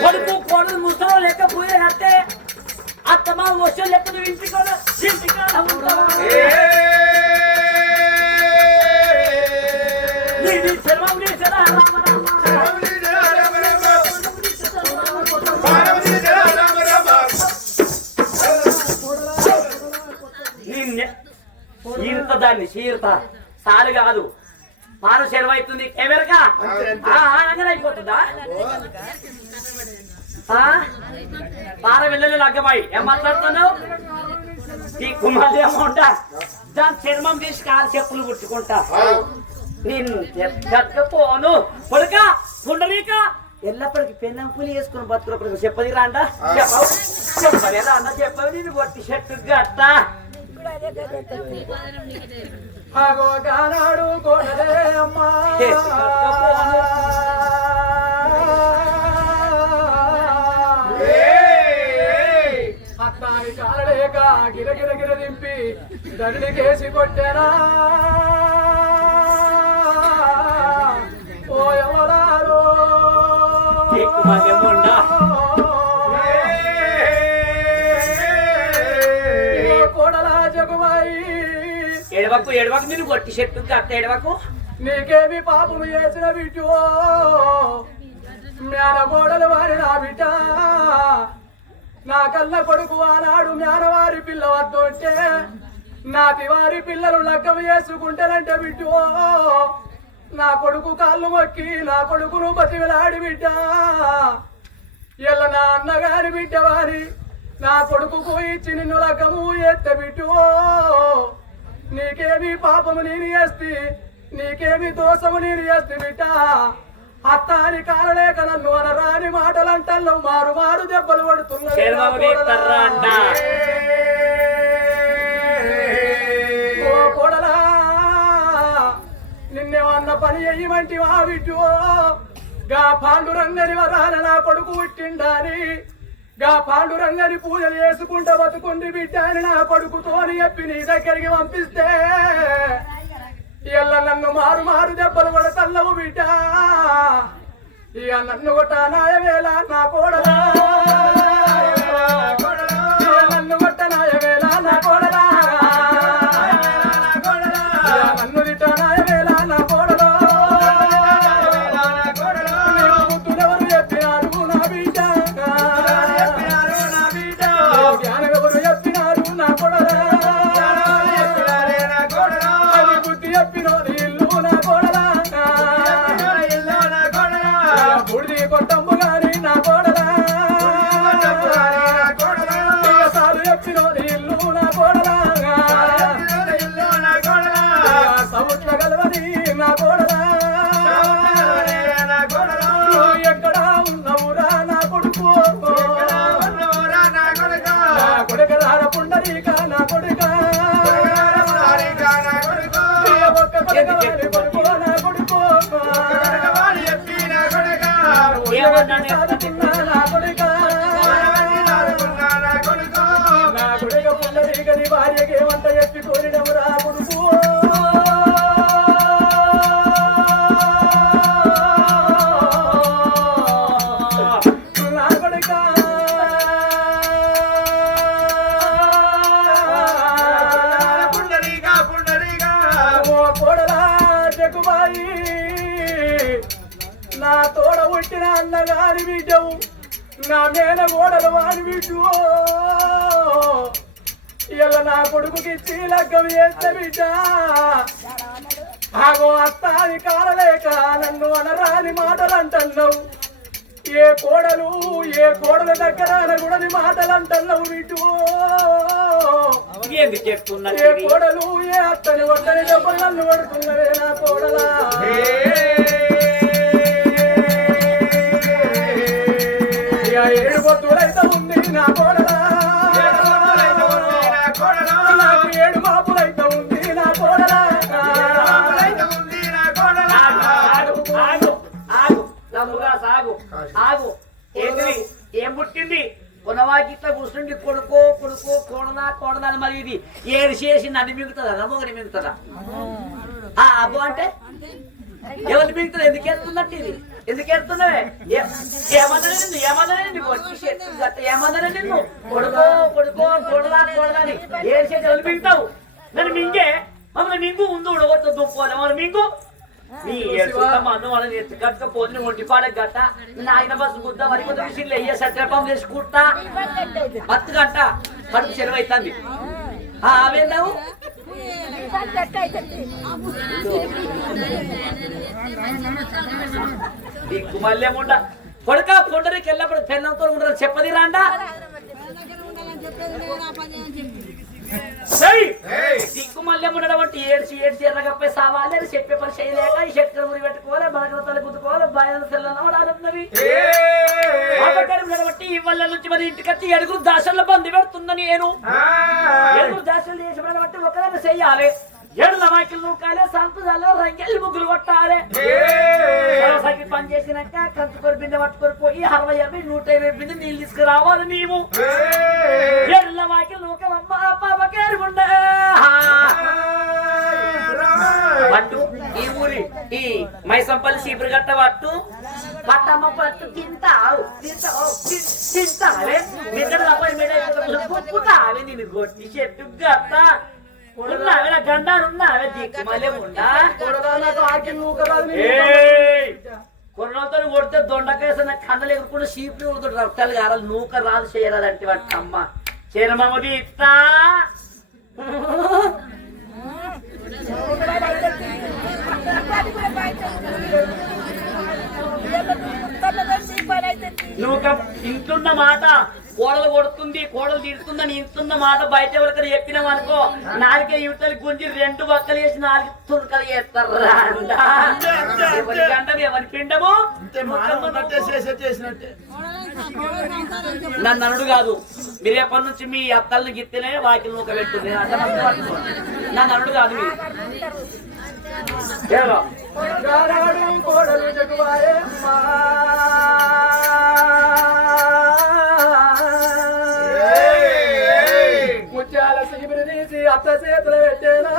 కొడుకు కొడుకు ముసలో లెక్క పూజ కట్టే అత్తమా వర్షం లెక్క నువ్వు ఇంటికాడ ఇంత దాన్ని చీరత సాలు కాదు, పాను సెలవు అవుతుంది కెమెరగా అనగానే అయిపోతుందా? పార వెళ్ళలేదు అగ్గబాయి, ఏం మాట్లాడుతున్నావు? ఈ కుమార్దేమో ఉంటా, దాని చర్మం తీసి కాలు చెప్పులు పుట్టుకుంటా. నేను పోను కొడుక పుండరీక ఎల్లప్పటికి పెన్నం పులి వేసుకుని బతుకున్నప్పుడు చెప్పది రాండా, చెప్పది రాండా, చెప్పది నేను బొట్టి చెట్టు గట్ట అగోగానాడు కోడలే అమ్మా, అత్తాని కాలలేక గిరగిర దింపి దడికేసి కొట్టేనా. ఓ ఎవరారో కోడలా జగుమాయి, ఎడవకు ఎడవకు నేను కొట్టి చెట్టు అత్త ఎడవకు. నీకేమి పాపము చేసిన బిడ్డో, మేనగోడలు వారి నా బిడ్డ, నా కళ్ళ కొడుకు ఆనాడు మేనవారి పిల్ల వద్దంటే నాటి వారి పిల్లలు లగ్గం చేసుకుంటారంటే బిడ్డో, నా కొడుకు కాళ్ళు మొక్కి నా కొడుకును బతివిలాడి బిడ్డ, ఇలా నా అన్నగారి బిడ్డ వారి నా కొడుకు ఇచ్చి నిన్ను లగ్గము ఎత్త బిడ్డో, నీకేమి పాపము నేను చేస్తే, నీకేమి దోషము నేను చేస్తే బిడ్డ, అత్తాని కాలలేక నన్ను అనరాని మాటలంటల్లో మారు మారు దెబ్బలు పడుతున్నాయి. ఓ కోడలా, నిన్నేమన్న పని అయ్యమంటి వా బిడ్డో, గా పాండురంగని వరాన నా కొడుకు పుట్టిండాని, గా పాండురంగని పూజలు చేసుకుంటా బతుకుండి బిడ్డ అని నా కొడుకుతోని చెప్పి నీ దగ్గరికి పంపిస్తే ఇళ్ళ నన్ను మారు మారు దెబ్బలు కొడతల్లవు బిడ్డ, ఇక నన్ను కొట్ట నాయవేళ నా కోడలా, నన్ను కొట్ట నాయవేళ నా కోడలా, నన్ను తిట్ట నాయవేళ నా కోడలో, బుద్ధులెవరు చెప్పినారు నా బిడ్డ, జ్ఞానం ఎవరు చెప్పినారు నా కోడలా, బుద్ధి చెప్పినోది ఇల్లు నా కోడలా, బుడిది కొట్టంబు గాని నా కోడలా, సాదుకున్నా నా కొడుక నా కొడుక పుల్లరికని భార్యకి వంట చెప్పి కోరినవురా కొడుకు నా కొడుక ఓ కోడలా జగుబాయి నా తోడ పుట్టిన అన్నగారి బిడ్డవు నా మేన గోడలు వాడి బిడ్డు ఇలా నా కొడుకుకి చీలగ్గం చేస్తే బిడ్డ ఆగో అత్తాది కాలలేక నన్ను అనరాని మాటలు అంటున్నావు ఏ కోడల దగ్గర అనకూడని మాటలు అంటున్నావు బిడ్డు ఎందుకు చెప్తున్నా ఏ కోడలు ఏ అత్తని వద్దని డబ్బులు నన్ను పడుతున్నవే నా కోడలా ఏడు పొత్తులైతే ఉంది నా కోడలా నాకు ఏడు మాపులైతే ఉంది నా కోడలా ఆగు ఏంటి ఏం పుట్టింది కొనవాకిట్లా కూర్చుండి కొడుకో కోడనా మరి ఇది ఏడు చేసి నన్ను మిగుతుందా మొగని మిగుతుందా అబ్బో అంటే ఎవరు మిగుతుంది ఎందుకు ఎడుతున్నట్టు ఇది ఎందుకు ఎడుతున్నావే ఏమన్నా నిన్ను కొడుకో కోడలని ఏడు చేసి ఎవరు మిగుతావు నన్ను మింగే మమ్మల్ని మింగు ముందు ఉడగొట్టు దుప్పోలే మన మింగు నీ అన్ను వాళ్ళని ఎత్తుకట్టుకపోతే ఒంటిపాడ గట్ట నాయన బస్సు గుద్ద మరి కొంత విషయంలో అయ్యే సత్రపం చేసి కుట్టా 10 గంట కడుపు చెరువైతుంది అవేందావు నీకు మళ్ళీ ఉండ కొడుక పొండరికి వెళ్ళప్పుడు పెన్నంతో ఉండరు చెప్పది రాండా దిక్కు మళ్ళీ ఉండడం అంటే ఏడ్చి ఎర్రగప్పై సావాలి అని చెప్పే పని చేయలేక ఈ చెట్టు మురి పెట్టుకోవాలి బాగా తల గుద్దుకోవాలి బాగా తెల్లన్నవి బట్టి ఇవాళ నుంచి మరి ఇంటికి వచ్చి ఎడుగురు దాసల్లో బంది పెడుతుందని నేను ఎడుగురు దాసలు చేసి బట్టి ఒకదాన్ని చెయ్యాలి 7 లవాకిలు నూకాలి సంపదాలు రంగెల్లి ముగ్గులు కొట్టాలి పని చేసినాక కంచుకొని బిందె పట్టుకొని పోయి 60 50 150 బిందె నీళ్ళు తీసుకురావాలి మేము 7 లవాకిలు నూకమ్మ పాపకేరు ఉండే పట్టు ఈ ఊరి ఈ మైసంపల్లి చీపురు గట్ట పట్టమ్మ పట్టు తింటావే పుట్టుకుంటావే నేను కొట్టి చెట్టు గట్ట గండానున్నావే దిక్కు మళ్ళీ ఉండా కొరలతో కొడితే దొండకేస కన్నలు ఎగురుకుంటే చీపులు కొడుతుంటే రక్తాలు కారాలి నూక రాదు చేయరాదంటే వాటి అమ్మ చేరమది ఇస్తా నువ్వు ఇంటున్న మాట కోడలు కొడుతుంది కోడలు తిడుతుందని ఇంటున్న మాట బయట ఎవరికైనా చెప్పినావు అనుకో నాలుగే యువతలు గుంజి 2 బక్కలు వేసి 4 తురకలు చేస్తారు ఎవరి పిండము నన్ను అనుడు కాదు మీరు ఎప్పటి నుంచి మీ అత్తల్ని గిత్తేనే వాకిలు నూక పెట్టుకుంది నన్ను అనుడు కాదు కోడలు జగువాయే ముత్యాల సీబిరి తీసి అత్త చేతులు పెట్టేనా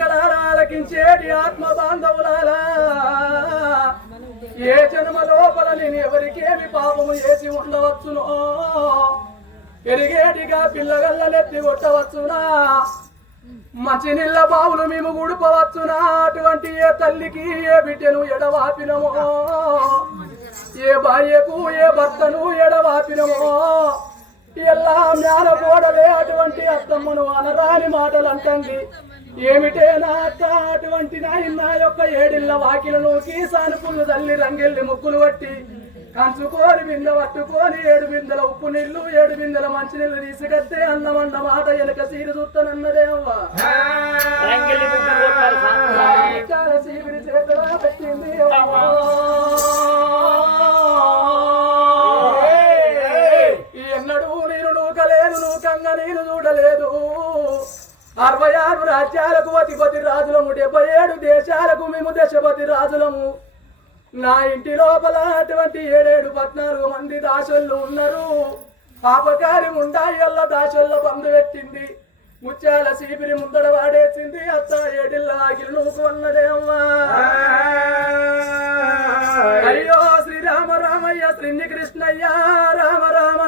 కళాలకించేటి ఆత్మ బాంధవులాలా ఏ జన్మ లోపల నేను ఎవరికేమి పాపము చేసి ఉండవచ్చునో ఎరిగేటిగా పిల్లగల్లనెత్తి కొట్టవచ్చునా మంచి నీళ్ళ బావులు మేము గుడిపవచ్చునా అటువంటి ఏ తల్లికి ఏ బిడ్డను ఎడవాపినమో ఏ భార్యకు ఏ భర్తను ఎడవాపినమో ఎలా జ్ఞాన కోడలే అటువంటి అత్తమ్మను అనరాని మాటలు అంటుంది ఏమిటే నా అత్త అటువంటి నా యొక్క 7 వాకిలలోకి సానుపుల్లు తల్లి రంగెల్లి ముగ్గులు పట్టి కంచుకోని బిందె పట్టుకొని 7 బిందెల ఉప్పు నీళ్లు 7 బిందెల మంచి నీళ్లు తీసుకొస్తే అన్నమన్న మాట వెనక సీరు చూస్తానన్నదేవ్వా సీవిడి చేతులా పెట్టింది ఎన్నడూ నేను నూకలేను లోకంగా నేను చూడలేదు 66 రాజ్యాలకు అధిపతి రాజులము 77 దేశాలకు మేము దశపతి రాజులము నా ఇంటి లోపల అటువంటి 714 మంది దాసులు ఉన్నారు పాపకారి ఉండాయల్ల దాసుల్లో బంధు పెట్టింది ముత్యాల సీపిరి ముందడ వాడేసింది అత్త ఏడిల్ల ఆగిలి నువ్వు అన్నదేమ్మా అయ్యో శ్రీరామ రామయ్య శ్రీని కృష్ణయ్య రామ రామ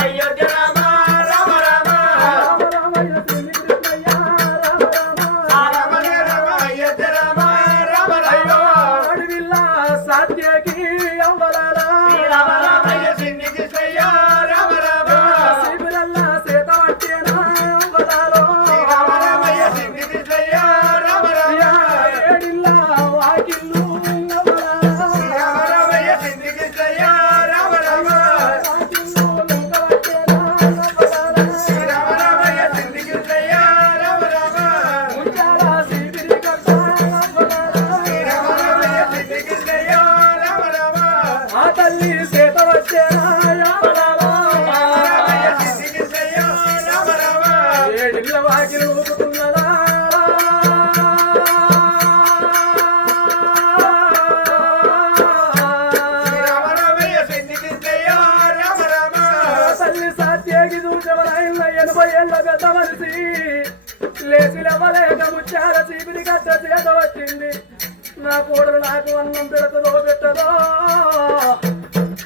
అయోధ్య రామ రామ రామ రామ రామయ్య శ్రీని కృష్ణయ్య రామ రామ అయోధ్య రామ రామ అయ్యో అడవిల్ల సాధ్యకి అవ్వలాలా రామ రామ సిన్నికి సయ్య రామ రామ శిబిరల్లా సీత పట్టేనా అవ్వలాలో రామయ్య సిన్నికి సయ్య రామ రామ ఏడిల్ల వాకిళ్ళు అవ్వలాలా రామయ్య సిన్నికి సయ్య రామ రామ వాకిళ్ళు లంక పట్టేనా అవ్వలాలా రామయ్య సిన్నికి సయ్య రామ రామ ముత్యాల శిబిరి కట్ట అవ్వలాలా రామయ్య సిన్నికి సయ్య రామ రామ ఆ తల్లి సీత వచ్చేనా అవ్వలాలా రామయ్య సిన్నికి సయ్య రామ రామ ఏడిల్ల వాకిలు ఊపుతున్నదా రామయ్య సిన్నికి సయ్య రామ రామ తల్లి సాధ్యకి దూచవరాయిన 80 ఏళ్ళ పెద్ద మనిషి లేచి లేవలేక ముచ్చాల చీపిరి కట్ట చేత వచ్చింది నా కూడలు నాకు అన్నం పెడతదో పెట్టదో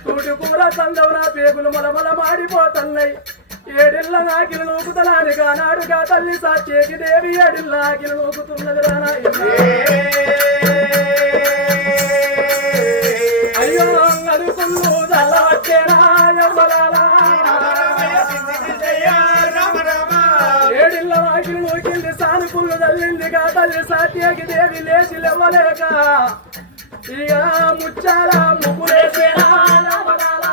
తూటి కూర సందవు నా పేగులు మలమల మాడిపోతున్నాయి ఏడిళ్ళ నాకిలు నూకుతలానికి ఆనాడుగా తల్లి సాధ్యకి దేవి ఏడిళ్ళ ఆకిలు నూకుతున్నది రానాయి అయ్యో అదుకుళ్ళు దల్ల వచ్చేనా ఎవ్వరాలా రామయ్య సిన్నికి సయ్య రామ రామ ఏడిళ్ళ వాకిలు నూకింది సానుకుళ్ళు తల్లిందిగా తల్లి సాధ్యకి దేవి లేచి లేవలేక ఇక ముచ్చాల ముగ్గులేసేనా ఎవ్వరాలా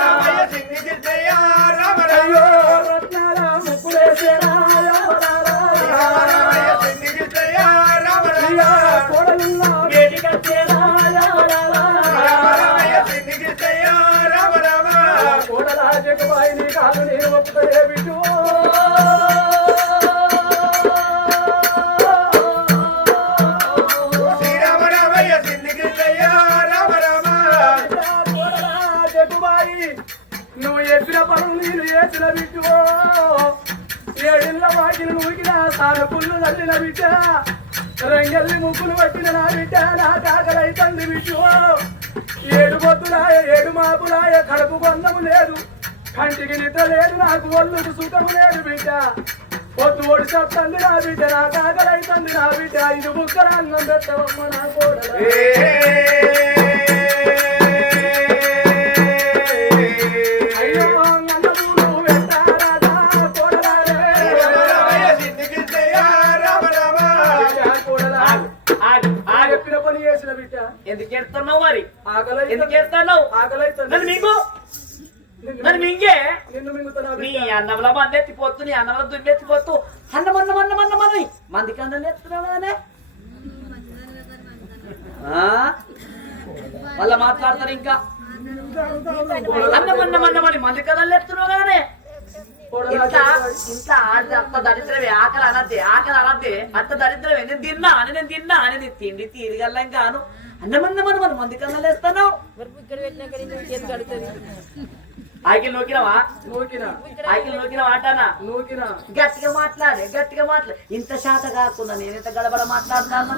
రామయ్య సిన్నికి సయ్య రామ అయ్యో రామ రత్నాల ముగ్గులేసేనా ఎవ్వరాలా రామయ్య సిన్నికి సయ్య రామ ఇక రామ కోడలున్న వేడి కట్టేనా ఎవ్వరాలా రామయ్య సిన్నికి సయ్య రామ రామ కోడల జగబాయిని కాదు నేను ఒప్పుకలే బిడ్డు శ్రీరామ రామయ్య సిన్నికి సయ్య రామ రామ కోడల జగబాయి నువ్వు ఎత్తిన పనులు నేను చేసిన బిడ్డు ఏడిళ్ళ వాకిలు నూకిన సాను పుల్లు తల్లిన బిడ్డ రంగల్లి ముగ్గులు పట్టిన నా బిడ్డ నా కాకలైతంది బిడ్డు ఏడు పొద్దులాయ ఏడు మాపులాయ కడుపు బంధము లేదు కంటికి నిద్ర లేదు నాకు ఒళ్ళుకు సుఖము లేదు బిడ్డ పొద్దు ఒడి చెప్తుంది నా బిడ్డ నా కాకలైతుంది నా బిడ్డ ఇది బుక్కర అన్నం పెట్టవమ్మ నా కోడల అయ్యో అన్నదూరు వెంటారాదా కోడలారే రామయ్య సిన్నికి సయ్య రామ రామ కోడలా ఆగు ఆగు చెప్పిన పని చేసిన బిడ్డ ఎందుకు ఎడుతున్నావు మరి ఆకలై ఎందుకు ఎడుతున్నావు ఆకలైతుంది నన్ను మింగు నన్ను మింగే నిన్ను మింగుతున్నా నీ బిడ్డ అన్నంలో మందెత్తిపోతు నీ అన్నంలో దుమ్మెత్తిపోతూ అన్నమన్నమన్నమన్నమని మందికి అన్నం ఎత్తున్నావానే మళ్ళా మాట్లాడతారు ఇంకా అన్నమన్నమన్నమని మంది కథలు ఎత్తున్నావు కదనే ఇంత ఇంత అంత దరిద్రమే ఆకలి అనద్దే అంత దరిద్రమే నేను తిన్నా అని నీ తిండి తీరిగల్లం కాను అన్నమన్నమన్నమని మంది కథలు వేస్తాను ఆకిలు నూకినవా నూకిన ఆకిలు నూకినవా అంటానా నూకిన గట్టిగా మాట్లాడే ఇంత శాత కాకుండా నేనెంత గడబడ మాట్లాడతాను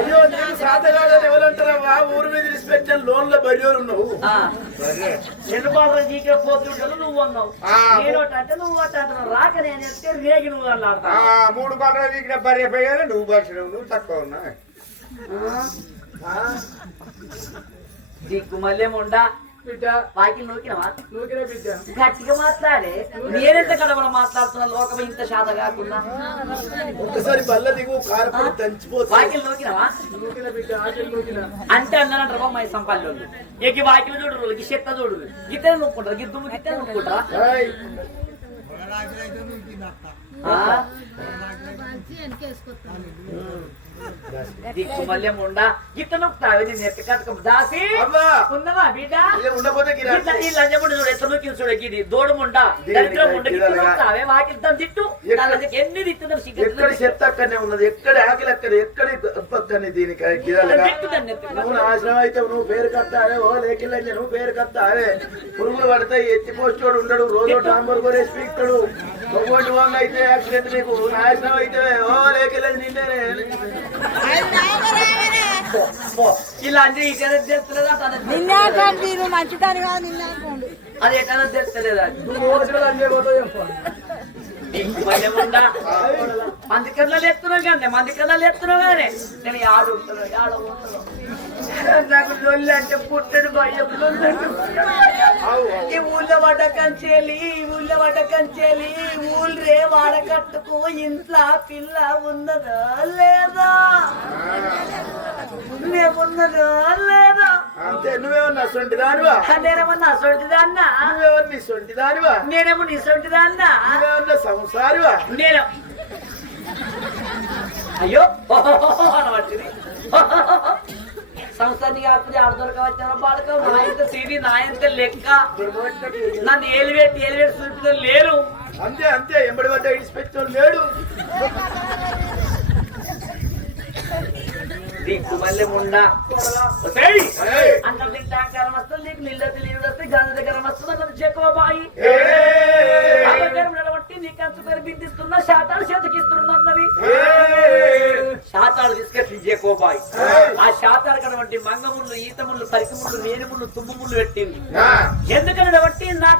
అయ్యో నేను సాతగాడని ఎవరంటారా ఊరు మీద పెట్టిన లోన్ల బరియోరు ఉన్నావు రెండు బాబులు జీకే పోతుంటాను నువ్వు అన్నావు ఆ. నేను అంటే నువ్వు అంటున్నావు రాక నేను ఎత్తే రేగి నువ్వు అన్నాడతా మూడు పంటలు వీకిన భార్య పోయాలి నువ్వు పరిచినావు నువ్వు తక్కువ ఉన్నా దిక్కు మళ్ళీ ఉండా బిడ్డ వాకిలు నూకినవా నూకిన బిడ్డ గట్టిగా మాట్లాడే నేనెంత గడబడ మాట్లాడుతున్నా లోకం ఇంత శాత కాకుండా ఒక్కసారి బల్ల దిగు కారపడి దంచిపోతుంది వాకిలు నూకినవా నూకిన బిడ్డ ఆకలి నూకిన అంటే అన్నారంటారు అమ్మాయి సంపాలు ఎక్కి వాకిలు చూడరు ఈ చెత్త చూడరు గిత్తనే నొక్కుంటారు గిద్దుము గిత్తనే నొక్కుంటారా ఏయ్, దిక్కు మళ్ళీ ఉండా ఇతను నెత్తి కథకు దాసి అవ్వా ఉన్నదా బిడ్డ ఇదే ఉండపోతే గిరా ఈ లంజముడు చూడు ఎత్తను చూడు గిది దోడుముండా దరిద్రం ఉండ గిట్టుతావే వాకిద్దాం తిట్టు ఎన్ని తిట్టుదాం ఎక్కడి చెత్త అక్కడనే ఉన్నది ఎక్కడి ఆకలి అక్కడ ఎక్కడి పక్కనే దీనికి నువ్వు నాశనం అయితే నువ్వు పేరు కట్టావే ఓ లేకిల్లే నువ్వు పేరు కట్టావే పురుగులు పడతాయి ఎత్తి పోస్టోడు ఉండడు రోజు డాంబర్ కొరేసి పీక్తాడు ఒక్కోటి వాళ్ళు అయితే యాక్సిడెంట్ నీకు నాశనం అయితే ఓ లేకిల్లే నిన్నే ఇలా అంటే ఈ తెలుస్తలేదా మంచిదాని కాదు నిన్న అది ఎట్లా తెలుస్తలేదా నువ్వు రోజులు అన్నీ పోతావు చెప్పు. మంది కన్నా లేస్తున్నావు కానీ మంది కన్నా లేస్తున్నావు కానీ నేను ఆడు నాకు లొల్లి అంటే పుట్టడు భయం ఈ ఊళ్ళో వాడ కంచేలి ఊళ్ళే వాడ కట్టుకో ఇంట్లో పిల్ల ఉన్నదా లేదా నేమున్నదా లేదా అంతే నువ్వేమన్నా సొంటి దానివా నేనేమన్నా సొంటిదాన్నా నువ్వెవరిని సొంటి దానివా నేనేమో నీ సొంటిదాన్నా నువ్వేమన్నా సంసారివా నేను అయ్యో అనబట్టింది సంస్థని కాకపోతే ఆడదొరక వచ్చాను బాడక నాయంత సిరి నాయంత లెక్క నన్ను ఏలివేటి చూపించడం లేరు అంతే అంతే ఎంబడి పడ్డ ఇన్స్పెక్టర్ లేడు నీకు మళ్ళీ ఉండా అన్నం తింటాకారం వస్తుంది నీకు నీళ్ళ తెలియదు వస్తుంది గంధ దగ్గర వస్తుంది అన్నది చెక్కువ బాయి నడబట్టి నీకు అంత పేరు బిందిస్తున్నా శాతాలు చేతికిస్తున్నది శాతాలు తీసుకెళ్ళి చెక్కువ బాయి ఆ శాతాలు కనబట్టి మంగముళ్ళు ఈత ముళ్ళు తరికి ముళ్ళు మేని ముళ్ళు తుమ్ము ముళ్ళు పెట్టింది ఎందుకని బట్టి నా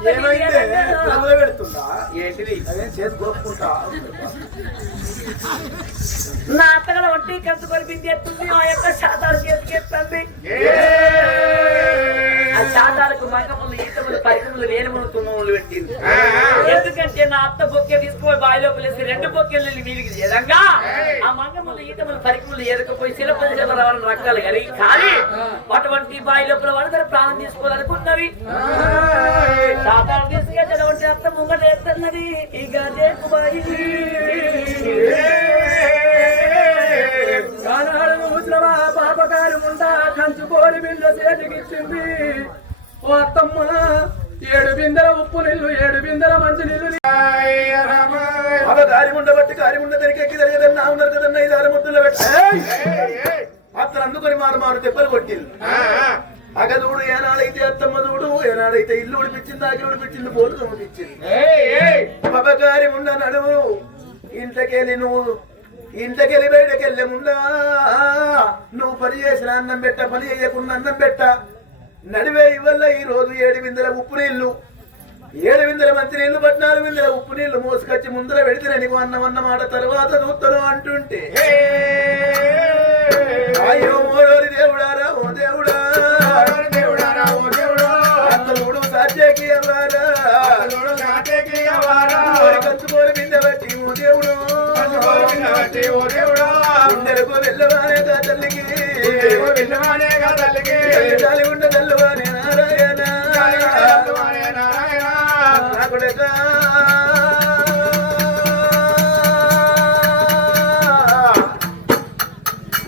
పెడుతుందా ఏంటిది అదేం చేతి గోపుకుంటా నా అత్తగడ వట్టి కంచు కొరిపింది ఎత్తుంది ఆ యొక్క శాతాలు చేతికి ఎత్తుంది ఆ శాతాలకు మంగములు ఈతములు పరికములు వేలుములు తుమ్మములు పెట్టింది ఎందుకంటే నా అత్త బొక్కే తీసుకుపోయి బావిలో పిలిచి 2 బొక్కెలు నీళ్ళకి చేదంగా ఆ మంగములు ఈతములు పరికములు ఏదకపోయి శిలపరిశీలన రకాలు కలిగి కానీ అటువంటి బావి లోపల వాళ్ళందరూ ప్రాణం తీసుకోవాలనుకున్నవి శాతాలు తీసుకెళ్ళి అత్త ముంగట ఎత్తున్నది ఇక బాయి పాపకారి ముందా కంచుకోరి బింద చేతికిచ్చింది ఓ అత్తమ్మ 7 బిందెల ఉప్పు నీళ్లు 7 బిందెల మంచి నీళ్లు కారిముండ బట్టి కారిముండ దరికెక్కి జరిగేదన్నా ఉన్నారు కదన్నా 5-6 ముద్దులు అతను అందుకొని మారు దెబ్బలు కొట్టింది అగదూడు ఏనాడైతే అత్తమ్మ చూడు ఏనాడైతే ఇల్లు ఉడిపించింది ఆకి ఉడిపించింది పోటు పంపించింది పబకారి ఉండ నడువు ఇంట్లోకెళ్ళి బయటకెళ్ళే ముండా నువ్వు పని చేసిన అన్నం పెట్ట పని చేయకుండా అన్నం పెట్ట నడివే ఇవల్ల ఈ రోజు 7 బిందెల ఉప్పు నీళ్లు 7 బిందెల మంచి నీళ్లు 14 బిందెల ఉప్పు నీళ్లు మోసుకొచ్చి ముందర పెడితే నీకు అన్నమన్న మాట తర్వాత చూస్తాను అంటుంటే అయ్యో మోరోరి దేవుడారా ఓ దేవుడా అత్తలుడు సాధ్యకి కంచుకోని బిందె బట్టి ఓ దేవుడు గుండెలకు వెళ్ళవానే కా తల్లికి తల్లి ఉండ తల్లువానే నారాయణ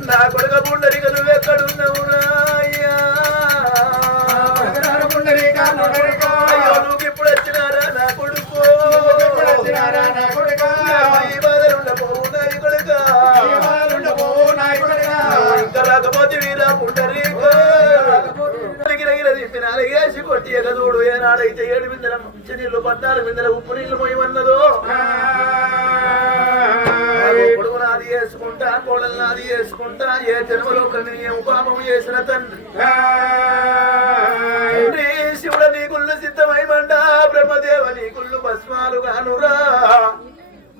నా కొడుక పుండరిక నువ్వెక్కడున్నావు అయ్యా నువ్వు ఇప్పుడు వచ్చినారా నా కొడుకు ఈ బాధలు ఉండబోవు నాయ కొడుక ఇంకా రాకపోతే వీరా పుండరీక నాలుగేసి కొట్టి ఎగదూడు ఏనాడైతే 7 బిందెల మంచి నీళ్లు 14 బిందెల ఉప్పు నీళ్లు పోయమన్నదో కొడుకు నాది చేసుకుంటా కోడలు నాది చేసుకుంటా ఏ జన్మలో పాపం చేసిన తండ్రి శివుడ నీ గుళ్ళు సిద్ధమై మండా బ్రహ్మదేవ నీ గుళ్ళు భస్మాలు గానురా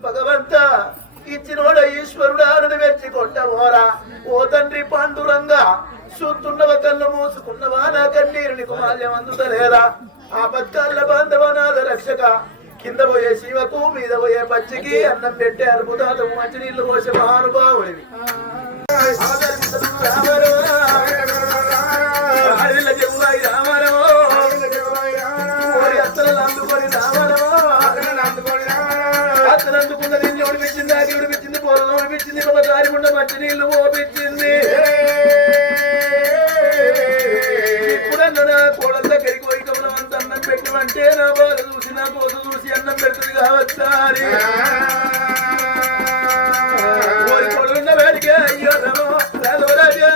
భగవంత ఇచ్చినోడ ఈశ్వరుడా నన్ను మెచ్చి కొట్టవోరా ఓ తండ్రి పాండురంగా చూస్తున్నవ కళ్ళు మూసుకున్నవా నా కన్నీరు నీకు మాల్యం అందుతలేదా ఆ బతుకాళ్ళ బాంధవనాథ రక్షక కింద పోయే శివకు మీద పోయే పచ్చికి అన్నం పెట్టే అద్భుతాలు మంచి నీళ్లు పోసే మహానుభావుడివి అతను అందుకున్నది ఉడిపించింది ఆకి ఉడిపించింది పొలం ఉడిపించింది ఒక దారి గుండా మంచి నీళ్లు మోపించింది ఇప్పుడన్న నా కోడల దగ్గరికి పోయి కమలం అంత అన్నం పెట్టమంటే నా బాధ చూసి నా కోస చూసి అన్నం పెడుతుంది కావచ్చా అని కోడున్న వేడికే అయ్యో రాజా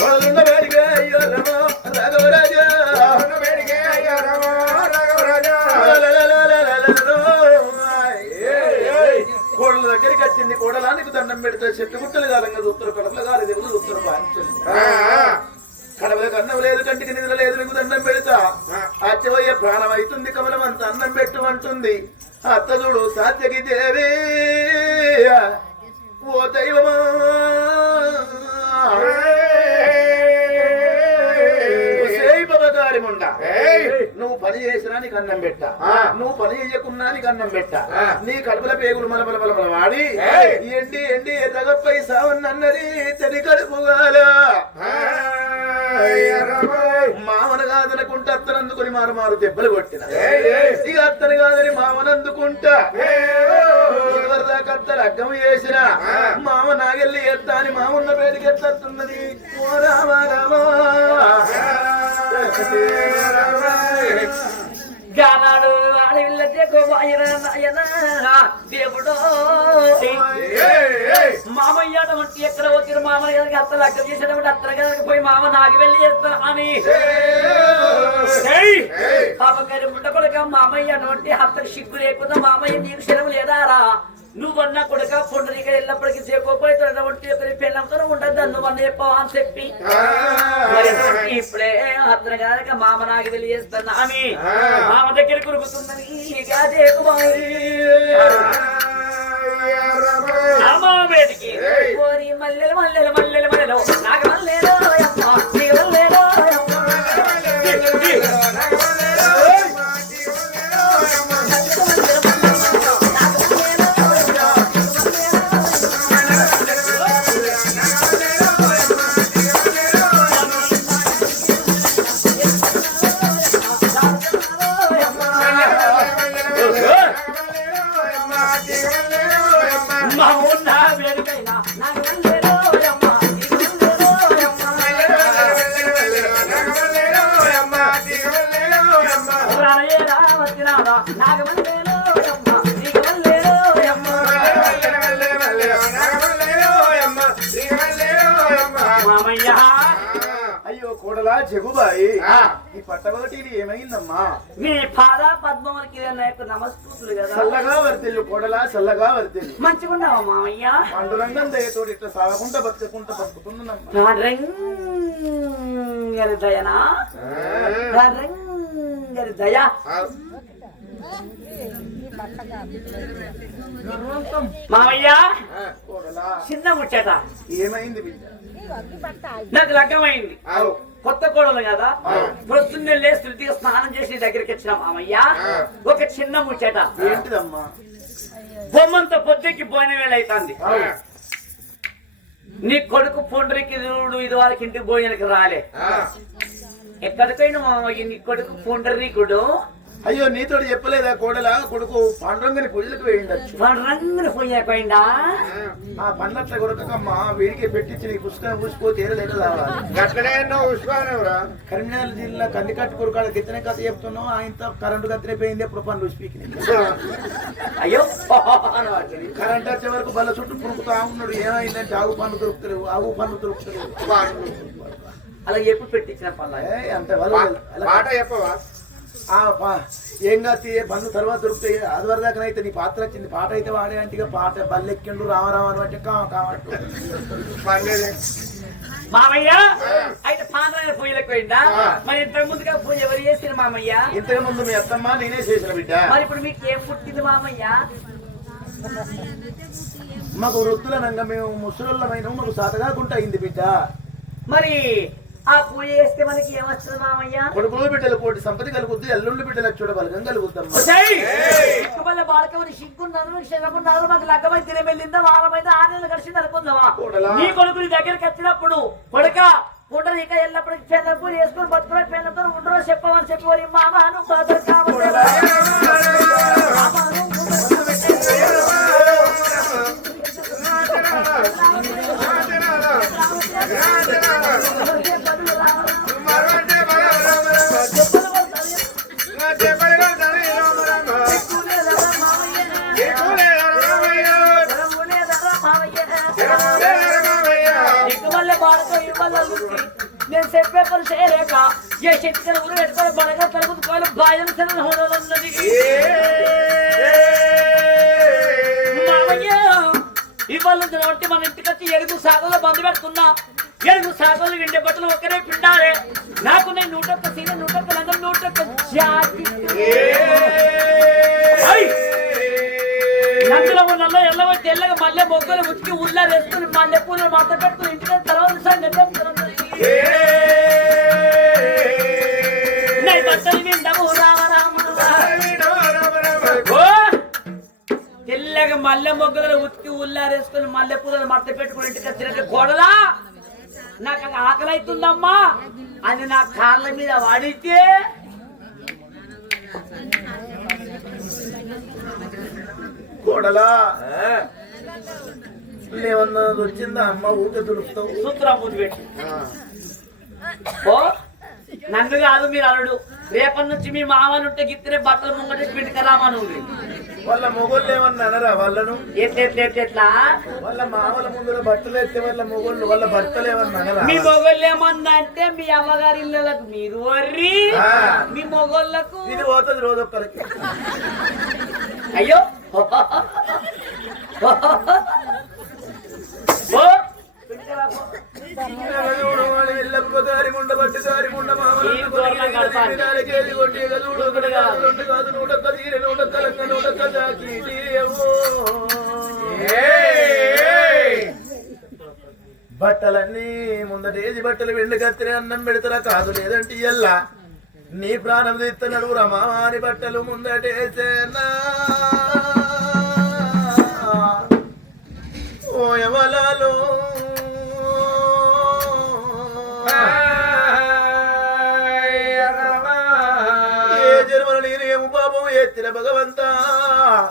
కోడున్న వేడికే అయ్యో రాఘవరాజా కోడల దగ్గరికి వచ్చింది కోడలానికి దండం పెడితే చెట్టు గుట్టలు కాలంగా చూస్తారు కడపల కాలేదు ఎవరు చూస్తారు పాంచండి కడపలకు అన్నం లేదు కంటికి నిద్ర లేదు నీకు దండం పెడతా అచ్చవయ్య ప్రాణం అవుతుంది కమలం అంత అన్నం పెట్టు అంటుంది అత్త చూడు సాత్యకి దేవి ఓ దైవమా నువ్వు పని చేసినా నీకు అన్నం పెట్ట నువ్వు పని చేయకున్నా నీకు అన్నం పెట్ట నీ కడుపుల పేగులు మలమల వాడి ఎండి ఎండి ఎర్రగప్పై సావన్నది తెరి కడుపుగాల మామను కాదనుకుంటా అత్తనందుకుని మారు దెబ్బలు కొట్టిన ఇక అత్తను కాదని మామనందుకుంటా దాకా అగ్గం చేసిన మామ నాగెళ్ళి ఎత్తా అని మామన్న పేరుకి ఎట్లతున్నది ఓ రామ రామ గానాడు దేవుడు మామయ్య ఎక్కడ వచ్చిన మామయ్య అత్తలు అక్కడ చేసేటప్పుడు అత్తలు పోయి మామ నాకు వెళ్ళి చేస్తా అని పాపగారి ముండ కొడుక మామయ్య నోటి అత్తకు సిగ్గు లేకుండా మామయ్య నీకు సెలవు లేదారా నువ్వన్నా కొడుక పొండరిక ఎల్లప్పటికీ చేకోపోయి ఒంటి పెళ్ళంతో ఉండద్దు నువ్వన్న చెప్పవా అని చెప్పి ఇప్పుడే అతను కనుక మామ నాకు వెళ్ళి చేస్తున్నా అని మామ దగ్గర కురుకుతుందని బేటికి మల్లెలు మల్లెలు మల్లెలు మల్లెలు నాకు మల్లెలు అయ్యో కోడలా జగుబాయి ఈ పట్టగోటి ఏమైందమ్మా మీ పాదా పద్మవరికి నమస్కృతులు కదా చల్లగా వర్తిల్లు కోడలా చల్లగా వర్తిల్లు మంచిగున్నావా మామయ్య పండురంగం దయతోటి ఇట్లా సాగకుండా బతుకుంటున్నామ్మా దయనా దయా మామయ్య చిన్న ముచ్చట ఏమైంది బిడ్డ నాకు లగ్గమైంది కొత్త కోడలు కదా ప్రొద్దున్నే లేచి తృతీయ స్నానం చేసి దగ్గరికి వచ్చిన మామయ్య ఒక చిన్న ముచ్చట ఏంటిదమ్మా బొమ్మంత పొద్దుకి పోయిన వేళ అవుతుంది నీ కొడుకు పొండ్రికి ఇది వాళ్ళకి ఇంటికి భోజనకి రాలే ఎక్కడికైనా మామయ్య నీ కొడుకు పొండరీకుడు అయ్యో నీతోటి చెప్పలేదా కోడలా కొడుకు పాండురంగని పూజలకు వేయండొచ్చు పాండురంగని పోయిపోయిందా ఆ పన్నట్ల కొడుకమ్మా వీడికి పెట్టించి నీ పుస్తకం పూసిపోతే ఏరలేదు కరీంనగర్ జిల్లా కందికట్టు కొడుకాడ గిత్తనే కథ చెప్తున్నావు ఆయనతో కరెంటు కత్తిరైపోయింది ఎప్పుడు పనులు స్పీకింగ్ అయ్యో కరెంట్ వచ్చే వరకు బల్ల చుట్టూ పురుకుతా ఉన్నాడు ఏమైందంటే ఆవు పన్ను దొరుకుతలేవు అలా ఎప్పుడు పెట్టించిన పనులు అంటే మాట చెప్పవా ఏం కాదు పన్ను తర్వాత దొరుకుతాయి అది వరదాకనైతే నీ పాత్ర వచ్చింది పాట అయితే వాడే అంటే పాట బల్లెక్కిండు రామరామ అంటే కావట్టు మామయ్య అయితే పాండ్రంగ పూజలకు పోయిందా మరి ఇంతకు ముందుగా పూజ ఎవరు చేసిన మామయ్య ఇంతకు ముందు మీ అత్తమ్మ నేనే చేసిన బిడ్డ మరి ఇప్పుడు మీకు ఏం పుట్టింది మామయ్య మాకు వృద్ధులనంగా మేము ముసలుళ్ళమైన మాకు సాతగాకుంటా అయింది బిడ్డ మరి ఆ పూజ చేస్తే మనకి ఏమొస్తుంది మామయ్య కొడుకులు బిడ్డలు కోటి సంపద కలుగుద్ది ఎల్లుండి బిడ్డలకు చూడ బలగం కలుగుతాం బాలకమని సిగ్గున్నారు క్షణమున్నారు మాకు లగ్గమై తినబెళ్ళిందా వారమైతే 6 నెలలు కలిసి అనుకుందామా నీ కొడుకుని దగ్గరికి వచ్చినప్పుడు కొడుక పుండరీక ఎల్లప్పటికీ పెద్ద పూజ చేసుకుని బతుకుని పెళ్ళతో ఉండరో చెప్పమని చెప్పి మామాను నేను చెప్పే పని చేయలేక ఏ శక్తి ఊరు పెట్టుకొని బలగా తలుపుకోవాలి బాధ్యం ఉన్నది ఇవాళ బట్టి మన ఇంటికి వచ్చి ఎరుగు సాగలో బంధు పెడుతున్నా ఎరుగు సాగలు విండే బట్టలు ఒక్కరే పిండాలే నాకు నేను 101 సీన 101 లందరూ 101 జాతి నల్ల ఎల్లవ తెల్లగా మల్లె మొగ్గలు ఉతికి ఉల్లా వేసుకుని మల్లె పూలు మాత పెట్టుకుని ఇంటికి తర్వాత బట్టలు విండము రామరాముడు తెల్లగా మల్లె మొగ్గలు ఉతికి ఉల్లారేసుకుని మల్లె పూలను మడత పెట్టుకుని ఇంటికి వచ్చినట్టు గోడలా నాకు ఆకలి అవుతుందమ్మా అని నా కాళ్ళ మీద వాడితే కోడలా ఏమన్నా వచ్చిందా అమ్మ ఊకే దుడుపుతావు సూత్రం పూజ పెట్టి ఓ నన్ను కాదు మీరు అల్లుడు రేపటి నుంచి మీ మామనుంటే గిత్తరే బట్టలు ముంగట పిండికరామను వాళ్ళ మొగోళ్ళు ఏమన్నా అనరా వాళ్ళను ఎట్లా వాళ్ళ మామల ముందు బట్టలు ఎత్తే వాళ్ళ మొగోళ్ళు వాళ్ళ భర్తలు ఏమన్నా అనరా మీ మొగోళ్ళు ఏమన్నా అంటే మీ అమ్మగారి ఇళ్ళకు మీరు వర్రి మీ మొగోళ్ళకు ఇది పోతుంది రోజొక్కరికి అయ్యో దారి ముండ బట్టి దారి ముండ బట్టలన్నీ ముందటేసి బట్టలు వెండి కత్తిరి అన్నం పెడతారా కాదు లేదంటే ఎల్లా నీ ప్రాణం తీస్తున్నాడు రమాని బట్టలు ముందటేసేనా ఓ ఎవలాలో ఏ జన్మల నేనేము పాపం ఎత్తిన భగవంతా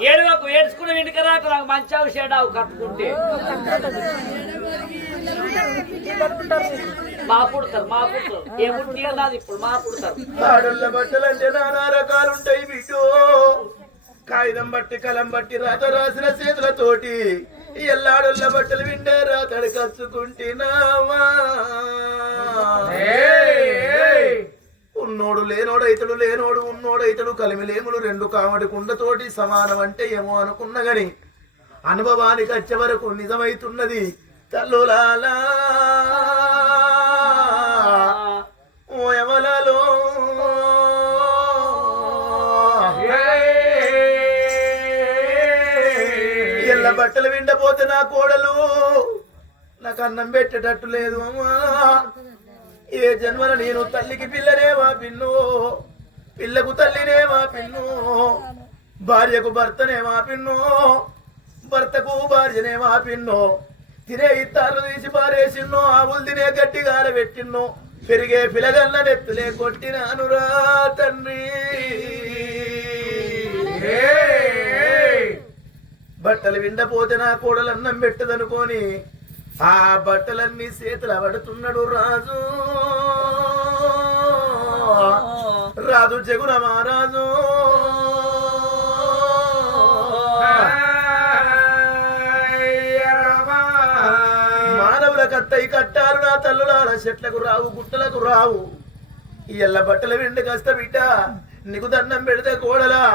ఏడువకు ఏడ్చుకుని వెండికి రాకు నాకు మంచావు షేడావు కట్టుకుంటే మా పుడతారు ఏముంది ఇప్పుడు మా పుడతారు ఆడోళ్ళ బట్టలు అంటే నానా రకాలుంటాయి బిడ్డో కాగితం బట్టి కలం బట్టి రాత రాసిన చేతులతోటి ఎల్లాడోళ్ళ బట్టలు విండే రాతడు కచ్చుకుంటున్నావా ఉన్నోడు లేనోడు ఇతడు లేనోడు ఉన్నోడు ఇతడు కలిమిలేములు రెండు కామడి కుండతోటి సమానం అంటే ఏమో అనుకున్న గని అనుభవానికి వచ్చే వరకు నిజమైతున్నది తల్లులాలా ఓ ఎవలలో ఎల్ల బట్టలు విండపోతే నా కోడలు నాకు అన్నం పెట్టేటట్టు లేదు అమ్మా ఏ జన్మల నేను తల్లికి పిల్లనేమా పిన్ను పిల్లకు తల్లినేమా పిన్ను భార్యకు భర్తనేమా పిన్ను భర్తకు భార్యనేమా పిన్ను తినే ఇత్తాలు తీసి పారేసిన్నో ఆవులు తినే గట్టిగా పెట్టిన్నో పెరిగే పిలగల్ల నెత్తులే కొట్టినానురా తండ్రి బట్టలు విండపోతే నా కోడలు అన్నం పెట్టదనుకోని ఆ బట్టలన్నీ చేతులు పడుతున్నాడు రాజు రాజు జగున మహారాజు మానవుల కత్తయి కట్టారు నా తల్లులాల చెట్లకు రావు గుట్టలకు రావు ఈ ఎల్ల బట్టల వెండి కష్ట బిడ్డ నీకు దండం పెడితే కోడలా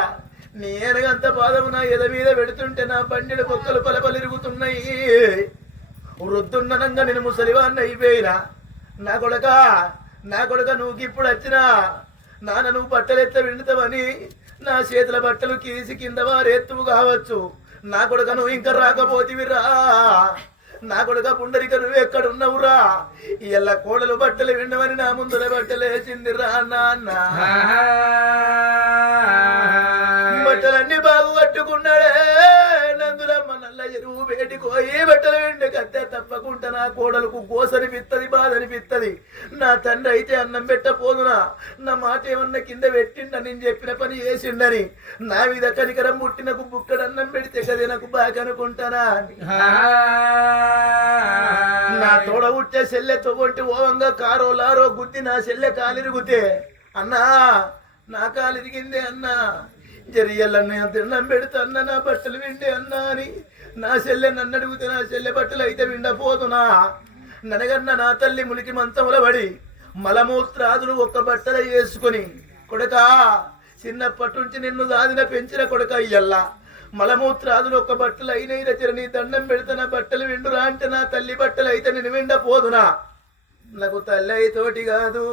నేనగంత బాధము నా ఎద మీద పెడుతుంటే నా బండిల బొక్కలు పలపలిరుగుతున్నాయి వృద్ధున్ననంగా నేను ముసలివాన్ని అయిపోయినా నా కొడక నువ్వు ఇప్పుడు వచ్చినా నాన్న నువ్వు బట్టలు ఎత్త విండుతావని నా చేతుల బట్టలు కీసి కింద వారెత్తువు కావచ్చు నా కొడక నువ్వు ఇంకా రాకపోతివిరా నా కొడక పుండరిక నువ్వు ఎక్కడున్నావురా ఇలా కోడలు బట్టలు విండమని నా ముందుల బట్టలు వేసిందిరా నాన్న బట్టలన్నీ బాగు కట్టుకున్నాడే నందులమ్మ నల్ల ఎరువు వేటికోయి బట్టలు వెండి కత్తే తప్పకుండా నా కోడలకు గోసనిపిత్తది బాధనిపిత్తది నా తండ్రి అయితే అన్నం పెట్టపోదునా నా మాట ఏమన్నా కింద పెట్టిండ నేను చెప్పిన పని చేసిండని నా మీద కనికరం పుట్టినకు బుక్కడు అన్నం పెడితే కదే నాకు బాగా అనుకుంటానా నా తోడ ఉట్టే సెల్లెతో కొంటి ఓవంగా కారో లారో గుద్ది నా సెల్లె కాలిరుగుతే అన్నా నా కాలిరిగిందే అన్నా జరియాలన్న తిన్నం పెడితే అన్న నా బట్టలు వింటే అన్నా అని నా చెల్లె నన్ను అడిగితే నా చెల్లె బట్టలు అయితే విండపోతున్నా ననగన్న నా తల్లి ములికి మంచముల పడి మలమూత్రాదులు ఒక్క బట్టలు వేసుకొని కొడుక చిన్నప్పటి నుంచి నిన్ను దాదిన పెంచిన కొడుక ఇయ్యల్లా మలమూత్రాదులు ఒక్క బట్టలు అయినై రచన నీ దండం పెడతానా బట్టలు విండురా అంటే నా తల్లి బట్టలు అయితే నేను విండపోదునా నాకు తల్లి అయితోటి కాదు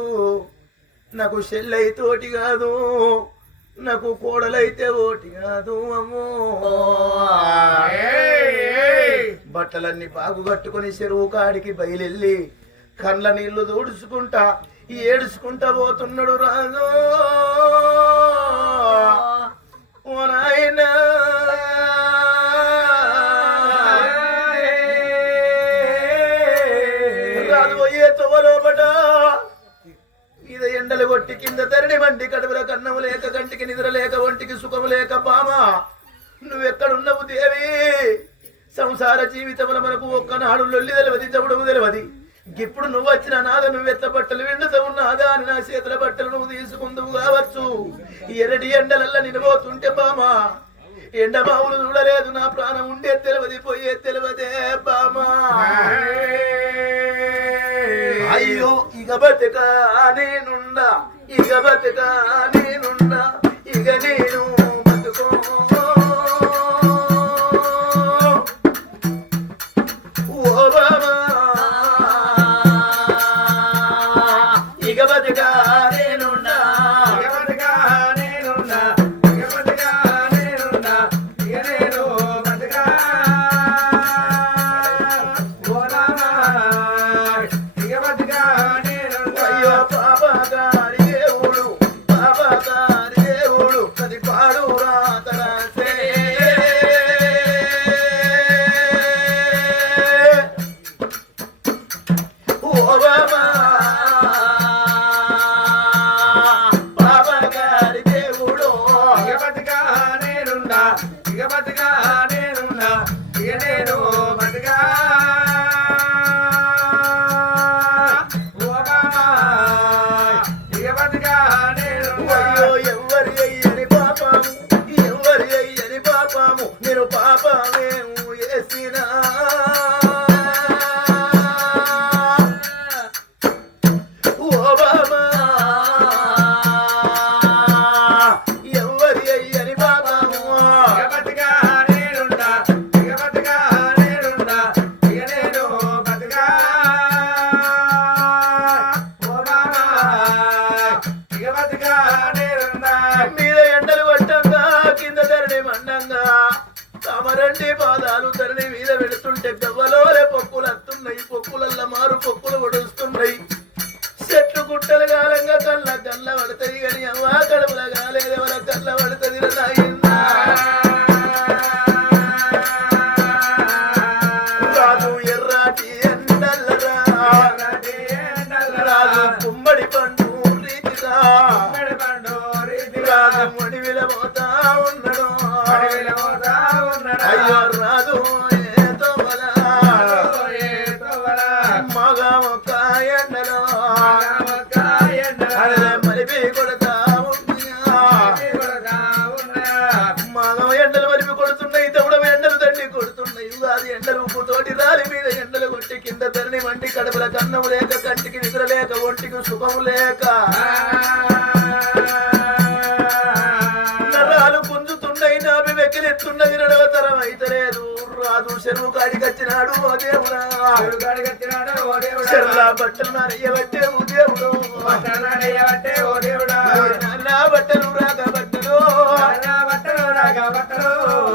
నాకు చెల్లైతోటి కాదు నాకు కోడలైతే ఓటి కాదు అమ్మో బట్టలన్నీ బాగు కట్టుకుని చెరువు కాడికి బయలెళ్ళి కండ్ల నీళ్లు దూడుచుకుంటా ఏడుచుకుంటా పోతున్నాడు రాజు ఓ నాయనా రాజు పోయే తోవలోపట ఇద ఎండలు కొట్టి కింద తరిని వంటి కడుపుల కన్నము లేక కంటికి నిద్ర లేక ఒంటికి సుఖము లేక బామా నువ్వెక్కడున్నావు దేవి సంసార జీవితముల మనకు ఒక్కనాడు లొల్లి తెలవది చవుడము తెలవది ఇప్పుడు నువ్వు వచ్చిన నాద నువ్వెత్త బట్టలు విండుతావు నాదా అని నా చేతుల బట్టలు నువ్వు తీసుకుందువు కావచ్చు ఎరటి ఎండలల్లా నిలబోతుంటే బామా ఎండ బావులు చూడలేదు నా ప్రాణం ఉండే తెలవది పోయే తెలవదే బామా అయ్యో ఇక బతుకా నేనుండా ఇక బతుకా నేనుండా ఇక నేను బతుకో ఓ బామా ఇక బతుకా నేనుండా ఇక బతుకా నేనుండా ఇక బతుకా నేనుండా ఇక నేను బతుకా ఓ బామా ఇక బతుకా నేనుండా అయ్యో బాబా గారి దేవుడు బాబా గారి దేవుడు అది పాడు రాతరాసే ఓ బాబా బాబా గారి దేవుడు ఇక బతుకా నేనుండా ఇక బతుకా నేనుండా ఇక నేను బతుకా ఓ బాబా ఇక బతుకా నేనుండా అయ్యో ఎవరి అయ్యని పాపము ఎవరి అయ్యని పాపము నేను పాపమేము చేసినా ఓ బాబా ఎవరి అయ్యని పాపము ఇక బతుకా నేనుండా ఇక బతుకా నేనుండా ఇక నేను బతుకా ఓ బాబా ఇక బతుకా నేనుండా మీద ఎండలు కొట్టంగా కింద ధరణి మండంగా తమరండి పాదాలు ధరణి మీద పెడుతుంటే గవ్వలోరే పొక్కులు వస్తున్నాయి పొక్కులల్ల మారు పొక్కులు ఒడుస్తున్నాయి చెట్లు గుట్టలు కాలంగా కళ్ళ కళ్ళ పడతాయి కానీ అవ్వా కడుపుల కాలేదెవల కళ్ళ పడుతుంది రాజు ఎర్రాటి ఎండల్లరా రాజు కుమ్మడి పండు రీతిరా రాజు మడివిల పోతా ఉన్నాడు అయ్యో రాజు ఏతో మగ ఒక ఎండలో అరే మరిపి కొడతా మగ ఎండలు మరిపి కొడుతున్నాయి తవుడ ఎండలు దండి కొడుతున్నాయి అది ఎండలు ఉప్పుతోటి రాలి మీద ఎండలు కొట్టి కింద ధరణి వంటి కడుపుల కన్నము లేక కంటికి నిద్ర లేక ఒంటికి సుఖము లేక నరాలు పుంజుతున్నాయి నాభి వెక్కిలెత్తున్నది నడవతరం అయితలేదు రాజు చెరువు కాడికి వచ్చినాడు ఓ దేవుడా చెర్లా బట్టలు నానయ్యబట్టే ఓ దేవుడు నా బట్టలు రాక బట్టలు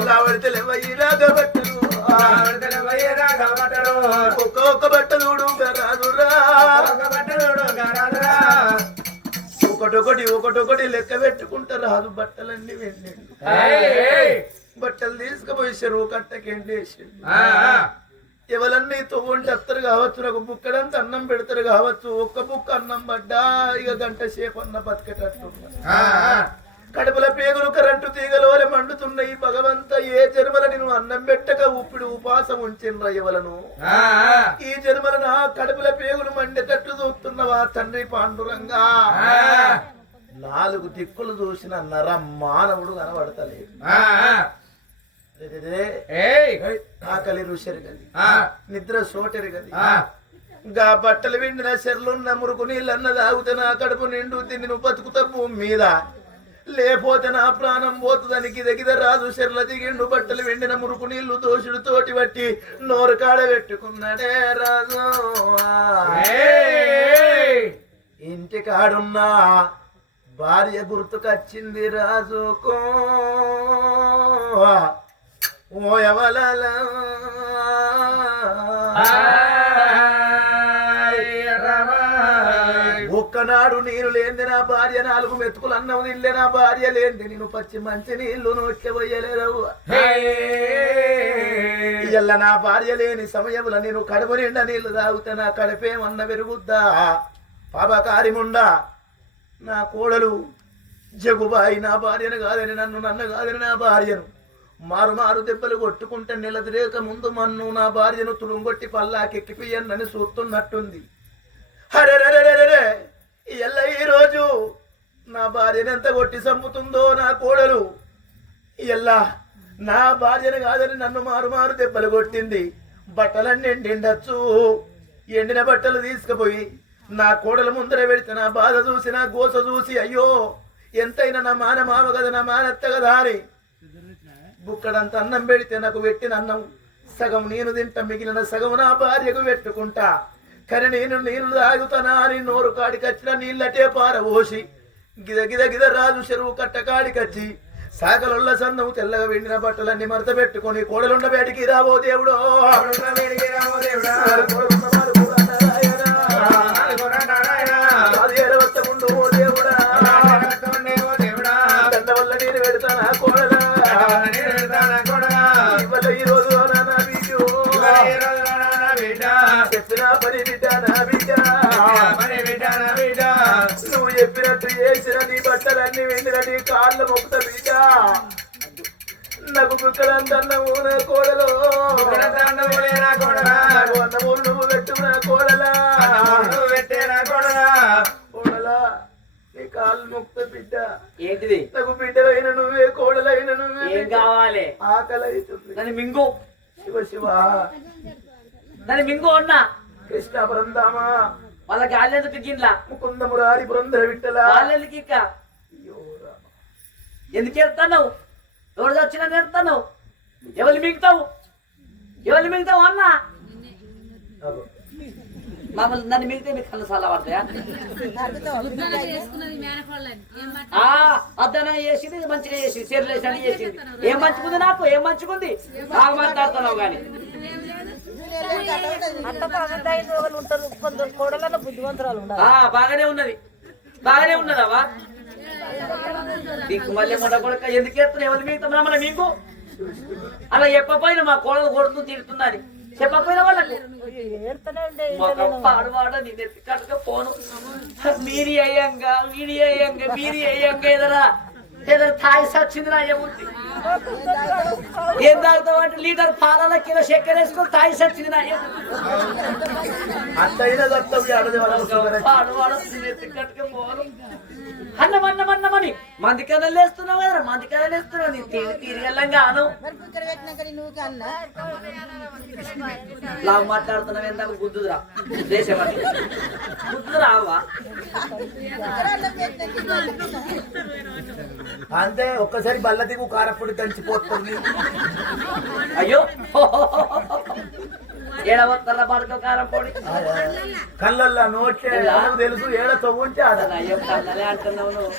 లావడితే లేవయ్యి రాక బట్టలు ఒక్క బట్ట చూడు రాదురా ఒకటొకటి లెక్క పెట్టుకుంటా రాదు బట్టలన్నీ వెళ్ళండి బట్టలు తీసుకుపోయి చెరువు కట్టకేంటేసి ఎవరన్నీ తొవ్వంటి అత్తరు కావచ్చు నాకు బుక్కడంత అన్నం పెడతారు కావచ్చు ఒక్క బుక్క అన్నం పడ్డా ఇక గంట సేపు అన్న బతికేటట్లున్నా కడుపుల పేగులు కరెంటు తీగలు వలె మండుతున్నాయి భగవంత ఏ జన్మల నేను అన్నం పెట్టక ఉప్పిడి ఉపాసం ఉంచిన ఎవలను ఈ జన్మల నా కడుపుల పేగులు మండేటట్టు చూస్తున్నవా తండ్రి పాండురంగా 4 దిక్కులు చూసిన నర మానవుడు కనబడతలేదు ఆకలి రుషరి గది నిద్ర సోటరి గది గా బట్టలు విండిన చెర్లున్న మురుకు నీళ్ళన్న తాగితే నా కడుపు నిండు తిని నువ్వు బతుకుతా భూమి మీద లేకపోతే నా ప్రాణం పోతుందని గిద రాజు చెర్ల దిగిండు బట్టలు వెండిన మురుకు నీళ్లు దోషుడు తోటి బట్టి నోరు కాడ పెట్టుకున్నాడే రాజు ఇంటి కాడున్నా భార్య గుర్తుకొచ్చింది రాజుకో ఓ ఎవలల ఒక్కనాడు నీరు లేంది నా భార్య 4 మెతుకులు అన్నం తిల్లే నా భార్య లేంది నేను పచ్చి మంచి నీళ్లు నోట్లే పోయలేదవ్వ ఇయ్యల్ల నా భార్య లేని సమయంలో నేను కడుపు నిండా నీళ్లు తాగుతా నా కడుపేమన్న పెరుగుద్దా పాపకారిముండా నా కోడలు జగుబాయి నా భార్యను కాదని నన్ను కాదని నా భార్యను మారు దెబ్బలు కొట్టుకుంటే నిలదిరేక ముందు మన్ను నా భార్యను తులుంగొట్టి పల్లాకెక్కిపోయన్నని చూస్తున్నట్టుంది హరే ఎల్ల ఈ రోజు నా భార్యను ఎంత కొట్టి చంపుతుందో నా కోడలు ఎల్లా నా భార్యను కాదని నన్ను మారు దెబ్బలు కొట్టింది బట్టలన్నీ ఎండిండచ్చు ఎండిన బట్టలు తీసుకుపోయి నా కోడలు ముందర పెడితే నా బాధ చూసి నా గోస చూసి అయ్యో ఎంతైనా నా మామ కదా నా మానత్త కదా అని బుక్కడంత అన్నం పెడితే నాకు పెట్టిన అన్నం సగం నేను తింటా మిగిలిన సగం నా భార్యకు పెట్టుకుంటా కానీ నేను నీళ్లు తాగుతానా అని నోరు కాడికొచ్చిన నీళ్ళటే పారబోసి గిద రాజు చెరువు కట్ట కాడికొచ్చి సాగలొల్ల సందం తెల్లగా వెండిన బట్టలన్నీ మరత పెట్టుకొని కోడలుండ బయటికి రావో దేవుడో నువ్వు చెప్పినట్టు చేసిన నీ బట్టలన్నీ వెండిన నీ కాళ్ళు మొక్కుత బిడ్డ నాకు బుక్కలంతన్నము నా కోడలో నాకు అన్నమూలు నువ్వు పెట్టు నా కోడలా కోడలా నీ కాళ్ళు మొక్కుత బిడ్డ ఏంటిది నాకు బిడ్డలైన నువ్వే కోడలైన నువ్వే ఏం కావాలి ఆకలి అవుతుంది దాని మింగు శివ దాని మింగు అన్నా కృష్ణ బృందామా వాళ్ళ గాలిందుకు గిట్లా ముకుంద మురారి బృందర విట్టలా వాళ్ళకి ఇక ఎందుకు ఎడతావు ఎవరు వచ్చినా ఎడతావు ఎవరు మిగతావు అన్నా మమ్మల్ని నన్ను మిగితే మీకు కళ్ళు చాలా పడతాయా అద్దన చేసింది మంచిగా చేసింది చీరలు వేసి చేసింది ఏం మంచిగుంది నాకు ఏం మంచిగుంది బాగా మాట్లాడుతున్నావు కానీ బాగానే ఉన్నదవా నీకు మళ్ళీ మొన్న కొడుక ఎందుకు ఎత్తున్నా ఎవరు మిగతా మన మీకు అలా చెప్పపోయినా మా కోడలు కొడుతూ తిడుతున్నది చెప్పపోయిన వాళ్ళకు పాడువాడ నేను ఎత్తి కట్టుక పోను మీరి అయ్యంగా ఏదరా తాయి సచ్చింది నా ఏముంది ఏం తాగుతావు అంటే లీటర్ పాల కిలో చక్కెర వేసుకొని తాయి సచ్చింది నా పాడువాడ నేను ఎత్తి కట్టుక పోను అన్నమని మంది కథలు వేస్తున్నావు కదరా మంది కథలు వేస్తున్నావు నీ తిరిగెళ్ళంగాను లావు మాట్లాడుతున్నావు ఎంత గుద్దురా దేశమని గుద్దురావా అంతే ఒక్కసారి బల్ల దిగు కారపొడి దంచిపోతుంది అయ్యో ఏడవత్తర పడుకో కారం పొడి కళ్ళల్లో నోట్లే తెలుసు ఏడ తవ్వుంటే అదన అయ్యో కళ్ళలే అంటున్నావు నువ్వు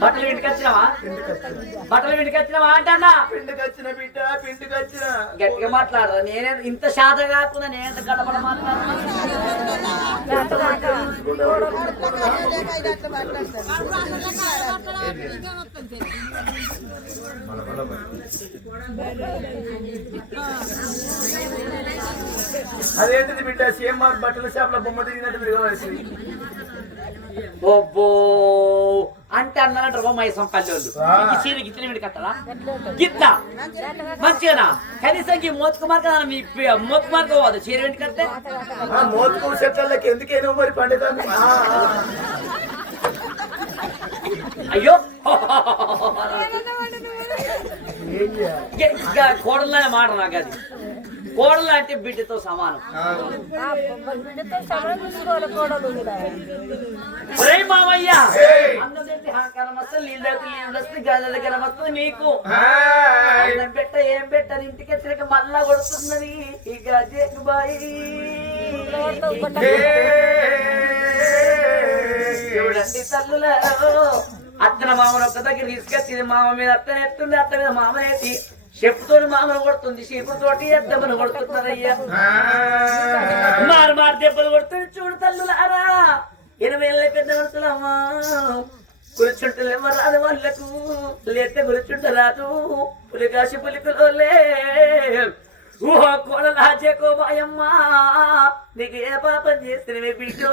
బట్టలు ఇంటికి వచ్చినావా అంటన్నా పిండికొచ్చిన బిడ్డ పిండికొచ్చిన గట్టిగా మాట్లాడరా నేనే ఇంత శాత కాకుండా నేనెంత గడపడ మాట్లాడుతున్నా అదేంటిది బిడ్డ సేమార్ బట్టల షాప్ లో బొమ్మ తిరిగినట్టు తిరగవలసింది ఓబ్బో అంటే అన్నారంటారు బొమ్మాయిసం పల్లెళ్ళు చీర గిత్త కట్టరా గిత్త మంచిగా కనీసం ఈ మోతుకుమార్ కదా మీ మోతుకుమార్ పోవద్దు చీర వెంటి కట్టే మోతుకు చెట్లకి ఎందుకేనో మరి పండుగ అయ్యో కోడలనే మాట నాకు అది కోడలు అంటే బిడ్డతో సమానం. బిడ్డతో సమయం చూసుకోవాలి కోడలు ఒరేయ్ మామయ్య, అన్నదేంటి హాకారం వస్తే నీళ్ళు వస్తే గద దగ్గర వస్తుంది నీకు. అన్నం పెట్ట ఏం పెట్టని ఇంటికి వచ్చినాక మళ్ళా కొడుతున్నది ఇక బాయి. చూడండి తల్లులారో, అత్తన మామను ఒక్క దగ్గర తీసుకొచ్చింది. మామ మీద అత్తన ఎత్తుంది, అత్త మీద మామ ఎత్తి చెప్పుతో మామను కొడుతుంది, చీపుతోటి ఎద్దమని కొడుతున్నదయ్యా. మారు మారు దెబ్బలు కొడుతుంది. చూడు తల్లులారా, 80 ఏళ్ళ పెద్ద మనుషులమ్మా, కూర్చుంటే రాదు వాళ్ళకు, లేతే కూర్చుంటే రాదు. పులికాసి పులికలోలే ఓ కోడలా చేసుకోబాయమ్మా, నీకు ఏ పాపం చేసినవే బిడ్డో.